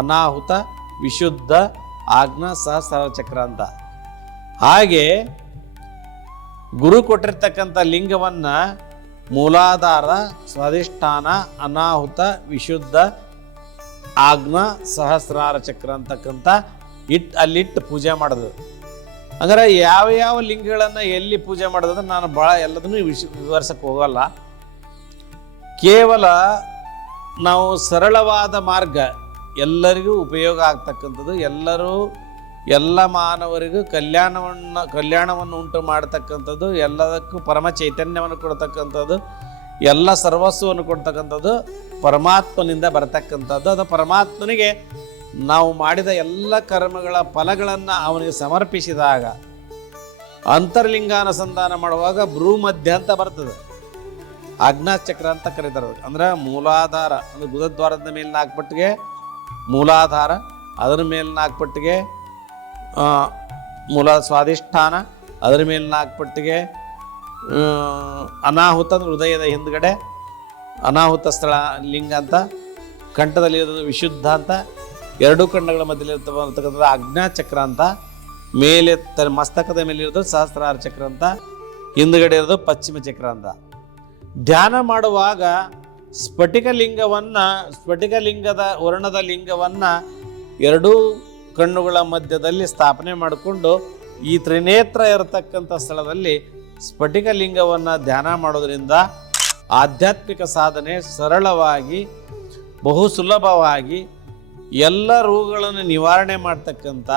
ಅನಾಹುತ, ವಿಶುದ್ಧ, ಆಜ್ಞಾ, ಸಹಸ್ರ ಚಕ್ರ ಅಂತ. ಹಾಗೆ ಗುರು ಕೊಟ್ಟಿರ್ತಕ್ಕಂಥ ಲಿಂಗವನ್ನು ಮೂಲಾಧಾರ, ಸ್ವಾಧಿಷ್ಠಾನ, ಅನಾಹುತ, ವಿಶುದ್ಧ, ಆಜ್ಞಾ, ಸಹಸ್ರಾರ ಚಕ್ರ ಅಂತಕ್ಕಂಥ ಅಲ್ಲಿಟ್ಟು ಪೂಜೆ ಮಾಡೋದು. ಅಂದರೆ ಯಾವ ಲಿಂಗಗಳನ್ನು ಎಲ್ಲಿ ಪೂಜೆ ಮಾಡೋದಂದ್ರೆ ನಾನು ಭಾಳ ಎಲ್ಲದನ್ನೂ ವಿವರಿಸಕ್ಕೆ ಹೋಗಲ್ಲ. ಕೇವಲ ನಾವು ಸರಳವಾದ ಮಾರ್ಗ, ಎಲ್ಲರಿಗೂ ಉಪಯೋಗ ಆಗ್ತಕ್ಕಂಥದ್ದು, ಎಲ್ಲ ಮಾನವರಿಗೂ ಕಲ್ಯಾಣವನ್ನು ಉಂಟು ಮಾಡ್ತಕ್ಕಂಥದ್ದು, ಎಲ್ಲದಕ್ಕೂ ಪರಮ ಚೈತನ್ಯವನ್ನು ಕೊಡ್ತಕ್ಕಂಥದ್ದು, ಎಲ್ಲ ಸರ್ವಸ್ವವನ್ನು ಕೊಡ್ತಕ್ಕಂಥದ್ದು ಪರಮಾತ್ಮನಿಂದ ಬರ್ತಕ್ಕಂಥದ್ದು. ಅದು ಪರಮಾತ್ಮನಿಗೆ ನಾವು ಮಾಡಿದ ಎಲ್ಲ ಕರ್ಮಗಳ ಫಲಗಳನ್ನು ಅವನಿಗೆ ಸಮರ್ಪಿಸಿದಾಗ ಅಂತರ್ಲಿಂಗಾನುಸಂಧಾನ ಮಾಡುವಾಗ ಭ್ರೂಮಧ್ಯ ಅಂತ ಬರ್ತದೆ. ಆಜ್ಞಾಚಕ್ರ ಅಂತ ಕರೀತಾರೆ. ಅಂದ್ರೆ ಮೂಲಾಧಾರ ಅಂದರೆ ಗುದದ್ವಾರದ ಮೇಲೆ 4 ಪಟ್ಟಿಗೆ ಮೂಲಾಧಾರ, ಅದರ ಮೇಲೆ 4 ಪಟ್ಟಿಗೆ ಮೂಲ ಸ್ವಾಧಿಷ್ಠಾನ, ಅದರ ಮೇಲೆ 4 ಪಟ್ಟಿಗೆ ಅನಾಹುತ ಹೃದಯದ ಹಿಂದ್ಗಡೆ ಅನಾಹುತ ಸ್ಥಳ ಲಿಂಗ ಅಂತ, ಕಂಠದಲ್ಲಿ ಇರೋದು ವಿಶುದ್ಧ ಅಂತ, 2 ಕಣ್ಣುಗಳ ಮಧ್ಯದಲ್ಲಿರ್ತಕ್ಕಂಥದ್ದು ಆಜ್ಞಾಚಕ್ರ ಅಂತ, ಮೇಲೆ ಮಸ್ತಕದ ಮೇಲೆ ಇರೋದು ಸಹಸ್ರಾರ ಚಕ್ರ ಅಂತ, ಹಿಂದ್ಗಡೆ ಇರೋದು ಪಶ್ಚಿಮ ಚಕ್ರ ಅಂತ. ಧ್ಯಾನ ಮಾಡುವಾಗ ಸ್ಫಟಿಕಲಿಂಗದ ವರ್ಣದ ಲಿಂಗವನ್ನು 2 ಕಣ್ಣುಗಳ ಮಧ್ಯದಲ್ಲಿ ಸ್ಥಾಪನೆ ಮಾಡಿಕೊಂಡು ಈ ತ್ರಿನೇತ್ರ ಇರತಕ್ಕಂಥ ಸ್ಥಳದಲ್ಲಿ ಸ್ಫಟಿಕಲಿಂಗವನ್ನು ಧ್ಯಾನ ಮಾಡೋದ್ರಿಂದ ಆಧ್ಯಾತ್ಮಿಕ ಸಾಧನೆ ಸರಳವಾಗಿ ಬಹು ಸುಲಭವಾಗಿ ಎಲ್ಲ ರೋಗಗಳನ್ನು ನಿವಾರಣೆ ಮಾಡ್ತಕ್ಕಂಥ,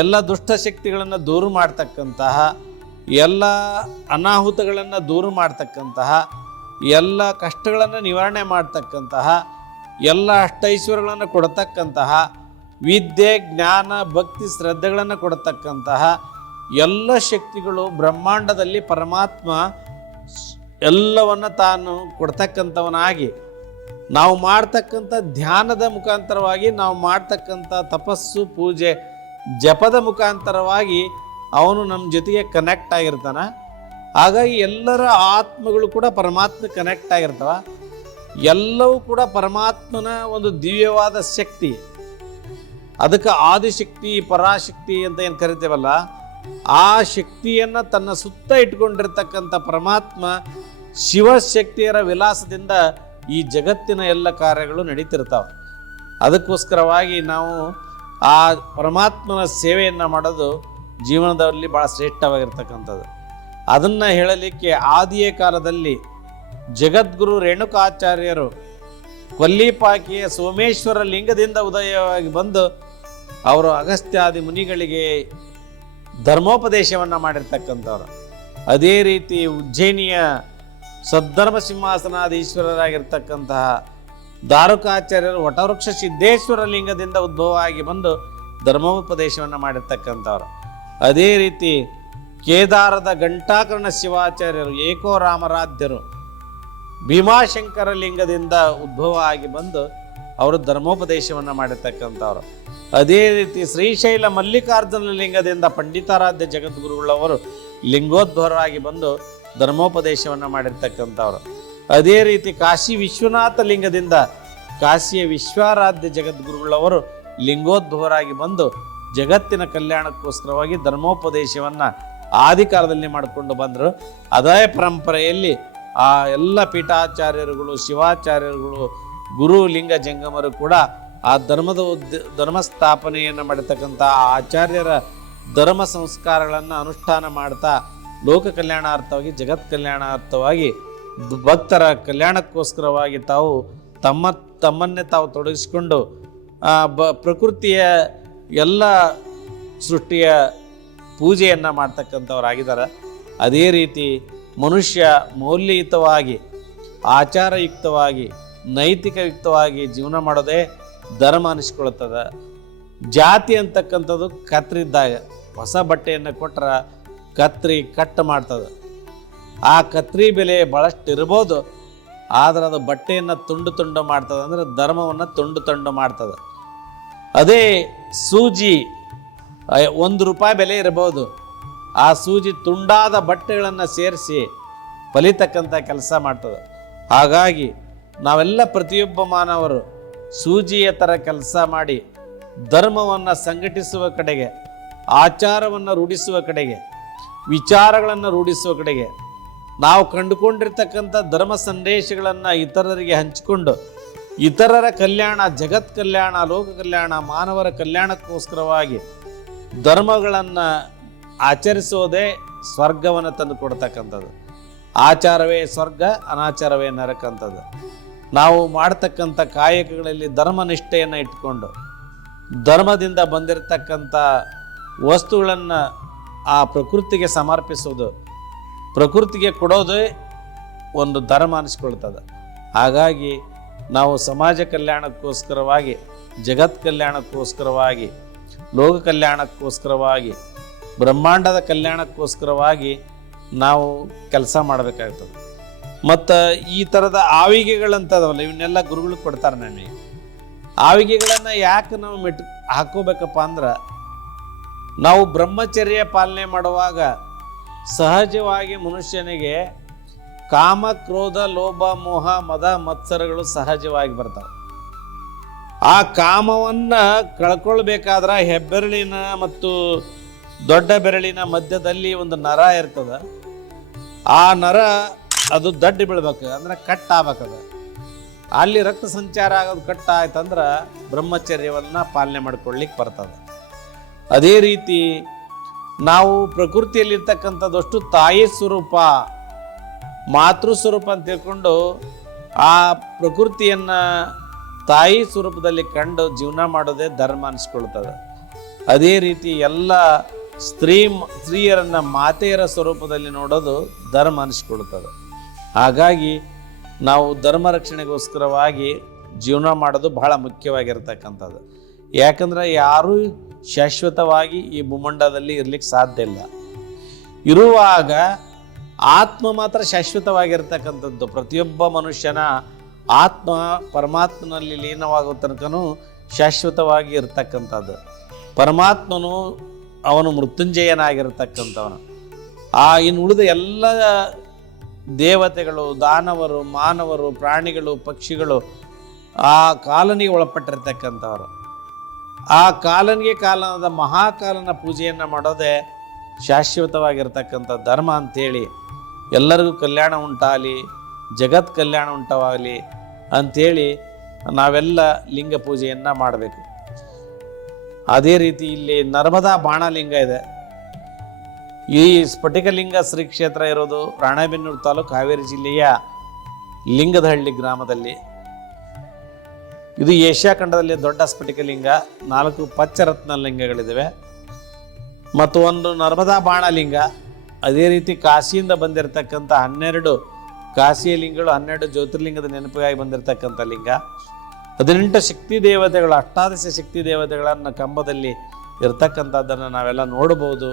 ಎಲ್ಲ ದುಷ್ಟಶಕ್ತಿಗಳನ್ನು ದೂರ ಮಾಡ್ತಕ್ಕಂತಹ, ಎಲ್ಲ ಅನಾಹುತಗಳನ್ನು ದೂರ ಮಾಡ್ತಕ್ಕಂತಹ, ಎಲ್ಲ ಕಷ್ಟಗಳನ್ನು ನಿವಾರಣೆ ಮಾಡ್ತಕ್ಕಂತಹ, ಎಲ್ಲ ಅಷ್ಟೈಶ್ವರ್ಯಗಳನ್ನು ಕೊಡತಕ್ಕಂತಹ, ವಿದ್ಯೆ ಜ್ಞಾನ ಭಕ್ತಿ ಶ್ರದ್ಧೆಗಳನ್ನು ಕೊಡತಕ್ಕಂತಹ ಎಲ್ಲ ಶಕ್ತಿಗಳು ಬ್ರಹ್ಮಾಂಡದಲ್ಲಿ ಪರಮಾತ್ಮ ಎಲ್ಲವನ್ನು ತಾನು ಕೊಡ್ತಕ್ಕಂಥವನಾಗಿ, ನಾವು ಮಾಡ್ತಕ್ಕಂಥ ಧ್ಯಾನದ ಮುಖಾಂತರವಾಗಿ, ನಾವು ಮಾಡ್ತಕ್ಕಂಥ ತಪಸ್ಸು ಪೂಜೆ ಜಪದ ಮುಖಾಂತರವಾಗಿ ಅವನು ನಮ್ಮ ಜೊತೆಗೆ ಕನೆಕ್ಟ್ ಆಗಿರ್ತಾನೆ. ಹಾಗಾಗಿ ಎಲ್ಲರ ಆತ್ಮಗಳು ಕೂಡ ಪರಮಾತ್ಮ ಕನೆಕ್ಟ್ ಆಗಿರ್ತವೆ. ಎಲ್ಲವೂ ಕೂಡ ಪರಮಾತ್ಮನ ಒಂದು ದಿವ್ಯವಾದ ಶಕ್ತಿ. ಅದಕ್ಕೆ ಆದಿಶಕ್ತಿ ಪರಾಶಕ್ತಿ ಅಂತ ಏನು ಕರಿತೇವಲ್ಲ, ಆ ಶಕ್ತಿಯನ್ನು ತನ್ನ ಸುತ್ತ ಇಟ್ಕೊಂಡಿರ್ತಕ್ಕಂಥ ಪರಮಾತ್ಮ ಶಿವಶಕ್ತಿಯರ ವಿಲಾಸದಿಂದ ಈ ಜಗತ್ತಿನ ಎಲ್ಲ ಕಾರ್ಯಗಳು ನಡೀತಿರ್ತಾವೆ. ಅದಕ್ಕೋಸ್ಕರವಾಗಿ ನಾವು ಆ ಪರಮಾತ್ಮನ ಸೇವೆಯನ್ನು ಮಾಡೋದು ಜೀವನದಲ್ಲಿ ಭಾಳ ಶ್ರೇಷ್ಠವಾಗಿರ್ತಕ್ಕಂಥದ್ದು. ಅದನ್ನು ಹೇಳಲಿಕ್ಕೆ ಆದಿಯ ಕಾಲದಲ್ಲಿ ಜಗದ್ಗುರು ರೇಣುಕಾಚಾರ್ಯರು ಕೊಲ್ಲಿಪಾಕಿಯ ಸೋಮೇಶ್ವರ ಲಿಂಗದಿಂದ ಉದಯವಾಗಿ ಬಂದು ಅವರು ಅಗಸ್ತ್ಯಾದಿ ಮುನಿಗಳಿಗೆ ಧರ್ಮೋಪದೇಶವನ್ನು ಮಾಡಿರ್ತಕ್ಕಂಥವ್ರು. ಅದೇ ರೀತಿ ಉಜ್ಜಯಿನಿಯ ಸದ್ಧರ್ಮ ಸಿಂಹಾಸನಾಧೀಶ್ವರರಾಗಿರ್ತಕ್ಕಂತಹ ದಾರುಕಾಚಾರ್ಯರು ವಟವೃಕ್ಷ ಸಿದ್ದೇಶ್ವರ ಲಿಂಗದಿಂದ ಉದ್ಭವ ಆಗಿ ಬಂದು ಧರ್ಮೋಪದೇಶವನ್ನು ಮಾಡಿರ್ತಕ್ಕಂಥವ್ರು. ಅದೇ ರೀತಿ ಕೇದಾರದ ಘಂಟಾಕರ್ಣ ಶಿವಾಚಾರ್ಯರು ಏಕೋ ರಾಮರಾಧ್ಯರು ಭೀಮಾಶಂಕರ ಲಿಂಗದಿಂದ ಉದ್ಭವ ಆಗಿ ಬಂದು ಅವರು ಧರ್ಮೋಪದೇಶವನ್ನು ಮಾಡಿರ್ತಕ್ಕಂಥವ್ರು. ಅದೇ ರೀತಿ ಶ್ರೀಶೈಲ ಮಲ್ಲಿಕಾರ್ಜುನ ಲಿಂಗದಿಂದ ಪಂಡಿತಾರಾಧ್ಯ ಜಗದ್ಗುರುಗಳವರು ಲಿಂಗೋದ್ಭವರಾಗಿ ಬಂದು ಧರ್ಮೋಪದೇಶವನ್ನು ಮಾಡಿರ್ತಕ್ಕಂಥವ್ರು. ಅದೇ ರೀತಿ ಕಾಶಿ ವಿಶ್ವನಾಥ ಲಿಂಗದಿಂದ ಕಾಶಿಯ ವಿಶ್ವಾರಾಧ್ಯ ಜಗದ್ಗುರುಗಳವರು ಲಿಂಗೋದ್ಭವರಾಗಿ ಬಂದು ಜಗತ್ತಿನ ಕಲ್ಯಾಣಕ್ಕೋಸ್ಕರವಾಗಿ ಧರ್ಮೋಪದೇಶವನ್ನು ಆದಿಕಾಲದಲ್ಲಿ ಮಾಡಿಕೊಂಡು ಬಂದರು. ಅದೇ ಪರಂಪರೆಯಲ್ಲಿ ಆ ಎಲ್ಲ ಪೀಠಾಚಾರ್ಯರುಗಳು ಶಿವಾಚಾರ್ಯರುಗಳು ಗುರು ಲಿಂಗ ಜಂಗಮರು ಕೂಡ ಆ ಧರ್ಮ ಸ್ಥಾಪನೆಯನ್ನು ಮಾಡಿರ್ತಕ್ಕಂಥ ಆಚಾರ್ಯರ ಧರ್ಮ ಸಂಸ್ಕಾರಗಳನ್ನು ಅನುಷ್ಠಾನ ಮಾಡ್ತಾ ಲೋಕ ಕಲ್ಯಾಣಾರ್ಥವಾಗಿ ಜಗತ್ ಕಲ್ಯಾಣಾರ್ಥವಾಗಿ ಭಕ್ತರ ಕಲ್ಯಾಣಕ್ಕೋಸ್ಕರವಾಗಿ ತಾವು ತಮ್ಮನ್ನೇ ತಾವು ತೊಡಗಿಸಿಕೊಂಡು ಪ್ರಕೃತಿಯ ಎಲ್ಲ ಸೃಷ್ಟಿಯ ಪೂಜೆಯನ್ನು ಮಾಡ್ತಕ್ಕಂಥವರಾಗಿದ್ದಾರೆ. ಅದೇ ರೀತಿ ಮನುಷ್ಯ ಮೌಲ್ಯಯುತವಾಗಿ ಆಚಾರಯುಕ್ತವಾಗಿ ನೈತಿಕಯುಕ್ತವಾಗಿ ಜೀವನ ಮಾಡೋದೇ ಧರ್ಮ ಅನಿಸ್ಕೊಳ್ತದೆ. ಜಾತಿ ಅಂತಕ್ಕಂಥದ್ದು ಕತ್ರಿದ್ದಾಗ ಹೊಸ ಬಟ್ಟೆಯನ್ನು ಕೊಟ್ಟರೆ ಕತ್ರಿ ಕಟ್ ಮಾಡ್ತದೆ. ಆ ಕತ್ರಿ ಬೆಲೆ ಭಾಳಷ್ಟು ಇರ್ಬೋದು, ಆದರೆ ಅದು ಬಟ್ಟೆಯನ್ನು ತುಂಡು ಮಾಡ್ತದೆ, ಅಂದರೆ ಧರ್ಮವನ್ನು ತುಂಡು ಮಾಡ್ತದೆ. ಅದೇ ಸೂಜಿ ₹1 ಬೆಲೆ ಇರ್ಬೋದು, ಆ ಸೂಜಿ ತುಂಡಾದ ಬಟ್ಟೆಗಳನ್ನು ಸೇರಿಸಿ ಫಲಿತಕ್ಕಂಥ ಕೆಲಸ ಮಾಡ್ತದೆ. ಹಾಗಾಗಿ ನಾವೆಲ್ಲ ಪ್ರತಿಯೊಬ್ಬ ಮಾನವರು ಸೂಜಿಯ ಥರ ಕೆಲಸ ಮಾಡಿ ಧರ್ಮವನ್ನು ಸಂಘಟಿಸುವ ಕಡೆಗೆ, ಆಚಾರವನ್ನು ರೂಢಿಸುವ ಕಡೆಗೆ, ವಿಚಾರಗಳನ್ನು ರೂಢಿಸುವ ಕಡೆಗೆ, ನಾವು ಕಂಡುಕೊಂಡಿರ್ತಕ್ಕಂಥ ಧರ್ಮ ಸಂದೇಶಗಳನ್ನು ಇತರರಿಗೆ ಹಂಚಿಕೊಂಡು ಇತರರ ಕಲ್ಯಾಣ, ಜಗತ್ ಕಲ್ಯಾಣ, ಲೋಕ ಕಲ್ಯಾಣ, ಮಾನವರ ಕಲ್ಯಾಣಕ್ಕೋಸ್ಕರವಾಗಿ ಧರ್ಮಗಳನ್ನು ಆಚರಿಸೋದೇ ಸ್ವರ್ಗವನ್ನು ತಂದು ಕೊಡ್ತಕ್ಕಂಥದ್ದು. ಆಚಾರವೇ ಸ್ವರ್ಗ, ಅನಾಚಾರವೇ ನರಕಂಥದ್ದು. ನಾವು ಮಾಡ್ತಕ್ಕಂಥ ಕಾಯಕಗಳಲ್ಲಿ ಧರ್ಮನಿಷ್ಠೆಯನ್ನು ಇಟ್ಕೊಂಡು ಧರ್ಮದಿಂದ ಬಂದಿರತಕ್ಕಂಥ ವಸ್ತುಗಳನ್ನು ಆ ಪ್ರಕೃತಿಗೆ ಸಮರ್ಪಿಸೋದು, ಪ್ರಕೃತಿಗೆ ಕೊಡೋದೇ ಒಂದು ಧರ್ಮ ಅನಿಸ್ಕೊಳ್ತದೆ. ಹಾಗಾಗಿ ನಾವು ಸಮಾಜ ಕಲ್ಯಾಣಕ್ಕೋಸ್ಕರವಾಗಿ ಜಗತ್ ಕಲ್ಯಾಣಕ್ಕೋಸ್ಕರವಾಗಿ, ಲೋಕ ಕಲ್ಯಾಣಕ್ಕೋಸ್ಕರವಾಗಿ, ಬ್ರಹ್ಮಾಂಡದ ಕಲ್ಯಾಣಕ್ಕೋಸ್ಕರವಾಗಿ ನಾವು ಕೆಲಸ ಮಾಡಬೇಕಾಗ್ತದೆ. ಮತ್ತು ಈ ಥರದ ಆವಿಗೆಗಳಂತದವಲ್ಲ, ಇವನ್ನೆಲ್ಲ ಗುರುಗಳು ಕೊಡ್ತಾರೆ ನನಗೆ. ಆವಿಗೆಗಳನ್ನು ಯಾಕೆ ನಾವು ಹಾಕೋಬೇಕಪ್ಪ ಅಂದ್ರೆ, ನಾವು ಬ್ರಹ್ಮಚರ್ಯ ಪಾಲನೆ ಮಾಡುವಾಗ ಸಹಜವಾಗಿ ಮನುಷ್ಯನಿಗೆ ಕಾಮ, ಕ್ರೋಧ, ಲೋಭ, ಮೋಹ, ಮದ, ಮತ್ಸರಗಳು ಸಹಜವಾಗಿ ಬರ್ತಾವೆ. ಆ ಕಾಮವನ್ನು ಕಳ್ಕೊಳ್ಬೇಕಾದ್ರೆ ಹೆಬ್ಬೆರಳಿನ ಮತ್ತು ದೊಡ್ಡ ಬೆರಳಿನ ಮಧ್ಯದಲ್ಲಿ ಒಂದು ನರ ಇರ್ತದೆ. ಆ ನರ ಅದು ದಡ್ಡಿ ಬೀಳ್ಬೇಕು, ಅಂದ್ರೆ ಕಟ್ ಆಗ್ಬೇಕದು. ಅಲ್ಲಿ ರಕ್ತ ಸಂಚಾರ ಆಗೋದು ಕಟ್ ಆಯ್ತಂದ್ರೆ ಬ್ರಹ್ಮಚರ್ಯವನ್ನು ಪಾಲನೆ ಮಾಡ್ಕೊಳ್ಳಿಕ್ಕೆ ಬರ್ತದೆ. ಅದೇ ರೀತಿ ನಾವು ಪ್ರಕೃತಿಯಲ್ಲಿರ್ತಕ್ಕಂಥದ್ದಷ್ಟು ತಾಯಿ ಸ್ವರೂಪ, ಮಾತೃ ಸ್ವರೂಪ ಅಂತ ತಿಳ್ಕೊಂಡು ಆ ಪ್ರಕೃತಿಯನ್ನು ತಾಯಿ ಸ್ವರೂಪದಲ್ಲಿ ಕಂಡು ಜೀವನ ಮಾಡೋದೇ ಧರ್ಮ ಅನಿಸ್ಕೊಳ್ತದೆ. ಅದೇ ರೀತಿ ಎಲ್ಲ ಸ್ತ್ರೀಯರನ್ನು ಮಾತೆಯರ ಸ್ವರೂಪದಲ್ಲಿ ನೋಡೋದು ಧರ್ಮ ಅನಿಸ್ಕೊಳ್ತದೆ. ಹಾಗಾಗಿ ನಾವು ಧರ್ಮ ರಕ್ಷಣೆಗೋಸ್ಕರವಾಗಿ ಜೀವನ ಮಾಡೋದು ಬಹಳ ಮುಖ್ಯವಾಗಿರ್ತಕ್ಕಂಥದ್ದು. ಯಾಕಂದರೆ ಯಾರೂ ಶಾಶ್ವತವಾಗಿ ಈ ಭೂಮಂಡಲದಲ್ಲಿ ಇರಲಿಕ್ಕೆ ಸಾಧ್ಯ ಇಲ್ಲ. ಇರುವಾಗ ಆತ್ಮ ಮಾತ್ರ ಶಾಶ್ವತವಾಗಿರ್ತಕ್ಕಂಥದ್ದು. ಪ್ರತಿಯೊಬ್ಬ ಮನುಷ್ಯನ ಆತ್ಮ ಪರಮಾತ್ಮನಲ್ಲಿ ಲೀನವಾಗೋ ತನಕನೂ ಶಾಶ್ವತವಾಗಿ ಇರ್ತಕ್ಕಂಥದ್ದು. ಪರಮಾತ್ಮನು ಅವನು ಮೃತ್ಯುಂಜಯನಾಗಿರ್ತಕ್ಕಂಥವನು. ಇನ್ನು ಉಳಿದ ಎಲ್ಲ ದೇವತೆಗಳು, ದಾನವರು, ಮಾನವರು, ಪ್ರಾಣಿಗಳು, ಪಕ್ಷಿಗಳು ಆ ಕಾಲನಿಗೆ ಒಳಪಟ್ಟಿರ್ತಕ್ಕಂಥವರು. ಆ ಕಾಲನದ ಮಹಾಕಾಲನ ಪೂಜೆಯನ್ನು ಮಾಡೋದೇ ಶಾಶ್ವತವಾಗಿರ್ತಕ್ಕಂಥ ಧರ್ಮ ಅಂಥೇಳಿ, ಎಲ್ಲರಿಗೂ ಕಲ್ಯಾಣ ಉಂಟಾಗಲಿ, ಜಗತ್ ಕಲ್ಯಾಣ ಉಂಟವಾಗಲಿ ಅಂಥೇಳಿ ನಾವೆಲ್ಲ ಲಿಂಗ ಪೂಜೆಯನ್ನು ಮಾಡಬೇಕು. ಅದೇ ರೀತಿ ಇಲ್ಲಿ ನರ್ಮದಾ ಬಾಣಲಿಂಗ ಇದೆ. ಈ ಸ್ಫಟಿಕಲಿಂಗ ಶ್ರೀ ಕ್ಷೇತ್ರ ಇರೋದು ರಾಣೆಬೆನ್ನೂರು ತಾಲೂಕು, ಹಾವೇರಿ ಜಿಲ್ಲೆಯ ಲಿಂಗದಹಳ್ಳಿ ಗ್ರಾಮದಲ್ಲಿ. ಇದು ಏಷ್ಯಾ ಖಂಡದಲ್ಲಿ ದೊಡ್ಡ ಸ್ಫಟಿಕಲಿಂಗ. 4 ಪಂಚರತ್ನ ಲಿಂಗಗಳಿದ್ದಾವೆ ಮತ್ತು ಒಂದು ನರ್ಮದಾ ಬಾಣಲಿಂಗ. ಅದೇ ರೀತಿ ಕಾಶಿಯಿಂದ ಬಂದಿರತಕ್ಕಂಥ 12 ಕಾಶಿಯ ಲಿಂಗಗಳು, 12 ಜ್ಯೋತಿರ್ಲಿಂಗದ ನೆನಪಿಗಾಗಿ ಬಂದಿರತಕ್ಕಂಥ ಲಿಂಗ. 18 ಶಕ್ತಿ ದೇವತೆಗಳು, ಅಷ್ಟಾದಶ ಶಕ್ತಿ ದೇವತೆಗಳನ್ನು ಕಂಬದಲ್ಲಿ ಇರ್ತಕ್ಕಂಥದ್ದನ್ನು ನಾವೆಲ್ಲ ನೋಡ್ಬೋದು.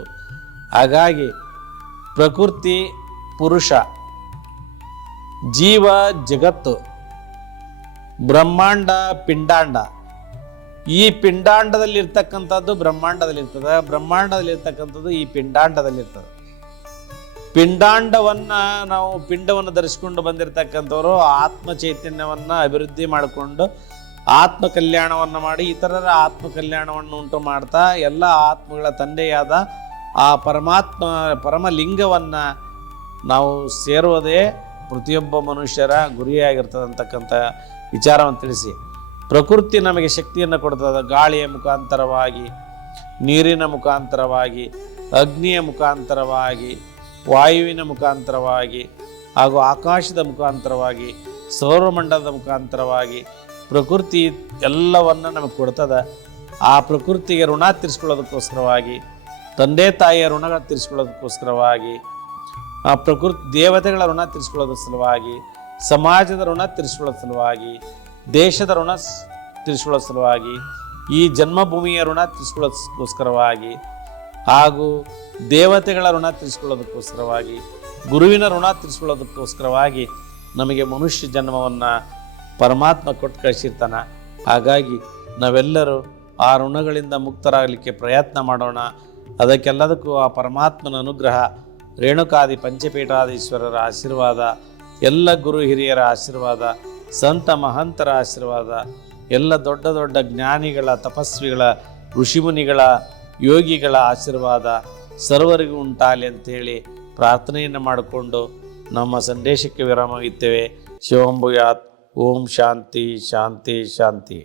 ಹಾಗಾಗಿ ಪ್ರಕೃತಿ ಪುರುಷ, ಜೀವ ಜಗತ್ತು, ಬ್ರಹ್ಮಾಂಡ ಪಿಂಡಾಂಡ. ಈ ಪಿಂಡಾಂಡದಲ್ಲಿರ್ತಕ್ಕಂಥದ್ದು ಬ್ರಹ್ಮಾಂಡದಲ್ಲಿರ್ತದೆ, ಬ್ರಹ್ಮಾಂಡದಲ್ಲಿರ್ತಕ್ಕಂಥದ್ದು ಈ ಪಿಂಡಾಂಡದಲ್ಲಿರ್ತದೆ. ನಾವು ಪಿಂಡವನ್ನು ಧರಿಸ್ಕೊಂಡು ಬಂದಿರತಕ್ಕಂಥವರು ಆತ್ಮ ಚೈತನ್ಯವನ್ನು ಅಭಿವೃದ್ಧಿ ಮಾಡಿಕೊಂಡು ಆತ್ಮ ಕಲ್ಯಾಣವನ್ನು ಮಾಡಿ ಇತರರ ಆತ್ಮ ಕಲ್ಯಾಣವನ್ನು ಉಂಟು ಮಾಡ್ತಾ ಎಲ್ಲ ಆತ್ಮಗಳ ತಂದೆಯಾದ ಆ ಪರಮಲಿಂಗವನ್ನು ನಾವು ಸೇರುವುದೇ ಪ್ರತಿಯೊಬ್ಬ ಮನುಷ್ಯರ ಗುರಿಯಾಗಿರ್ತದೆ ಅಂತಕ್ಕಂಥ ವಿಚಾರವನ್ನು ತಿಳಿಸಿ, ಪ್ರಕೃತಿ ನಮಗೆ ಶಕ್ತಿಯನ್ನು ಕೊಡ್ತದೆ. ಗಾಳಿಯ ಮುಖಾಂತರವಾಗಿ, ನೀರಿನ ಮುಖಾಂತರವಾಗಿ, ಅಗ್ನಿಯ ಮುಖಾಂತರವಾಗಿ, ವಾಯುವಿನ ಮುಖಾಂತರವಾಗಿ ಹಾಗೂ ಆಕಾಶದ ಮುಖಾಂತರವಾಗಿ, ಸೌರಮಂಡಲದ ಮುಖಾಂತರವಾಗಿ ಪ್ರಕೃತಿ ಎಲ್ಲವನ್ನು ನಮಗೆ ಕೊಡ್ತದೆ. ಆ ಪ್ರಕೃತಿಗೆ ಋಣ ತೀರಿಸ್ಕೊಳ್ಳೋದಕ್ಕೋಸ್ಕರವಾಗಿ, ತಂದೆ ತಾಯಿಯ ಋಣಗಳ ತೀರಿಸ್ಕೊಳ್ಳೋದಕ್ಕೋಸ್ಕರವಾಗಿ, ಆ ಪ್ರಕೃತಿ ದೇವತೆಗಳ ಋಣ ತೀರಿಸ್ಕೊಳ್ಳೋದ್ರ ಸಲುವಾಗಿ, ಸಮಾಜದ ಋಣ ತೀರಿಸ್ಕೊಳ್ಳೋದ್ರ ಸಲುವಾಗಿ, ದೇಶದ ಋಣ ತೀರಿಸ್ಕೊಳ್ಳೋ ಸಲುವಾಗಿ, ಈ ಜನ್ಮಭೂಮಿಯ ಋಣ ತೀರಿಸ್ಕೊಳ್ಳೋದಕ್ಕೋಸ್ಕರವಾಗಿ ಹಾಗೂ ದೇವತೆಗಳ ಋಣ ತೀರಿಸ್ಕೊಳ್ಳೋದಕ್ಕೋಸ್ಕರವಾಗಿ, ಗುರುವಿನ ಋಣ ತೀರಿಸ್ಕೊಳ್ಳೋದಕ್ಕೋಸ್ಕರವಾಗಿ ನಮಗೆ ಮನುಷ್ಯ ಜನ್ಮವನ್ನು ಪರಮಾತ್ಮ ಕೊಟ್ಟು ಕಳಿಸಿರ್ತಾನೆ. ಹಾಗಾಗಿ ನಾವೆಲ್ಲರೂ ಆ ಋಣಗಳಿಂದ ಮುಕ್ತರಾಗಲಿಕ್ಕೆ ಪ್ರಯತ್ನ ಮಾಡೋಣ. ಅದಕ್ಕೆಲ್ಲದಕ್ಕೂ ಆ ಪರಮಾತ್ಮನ ಅನುಗ್ರಹ, ರೇಣುಕಾದಿ ಪಂಚಪೀಠಾಧೀಶ್ವರರ ಆಶೀರ್ವಾದ, ಎಲ್ಲ ಗುರು ಹಿರಿಯರ ಆಶೀರ್ವಾದ, ಸಂತ ಮಹಂತರ ಆಶೀರ್ವಾದ, ಎಲ್ಲ ದೊಡ್ಡ ದೊಡ್ಡ ಜ್ಞಾನಿಗಳ, ತಪಸ್ವಿಗಳ, ಋಷಿಮುನಿಗಳ, ಯೋಗಿಗಳ ಆಶೀರ್ವಾದ ಸರ್ವರಿಗೂ ಉಂಟಾಗಲಿ ಅಂಥೇಳಿ ಪ್ರಾರ್ಥನೆಯನ್ನು ಮಾಡಿಕೊಂಡು ನಮ್ಮ ಸಂದೇಶಕ್ಕೆ ವಿರಾಮವಿತ್ತೇವೆ. ಶಿವಂಭುಯಾತ್. ಓಂ ಶಾಂತಿ ಶಾಂತಿ ಶಾಂತಿ.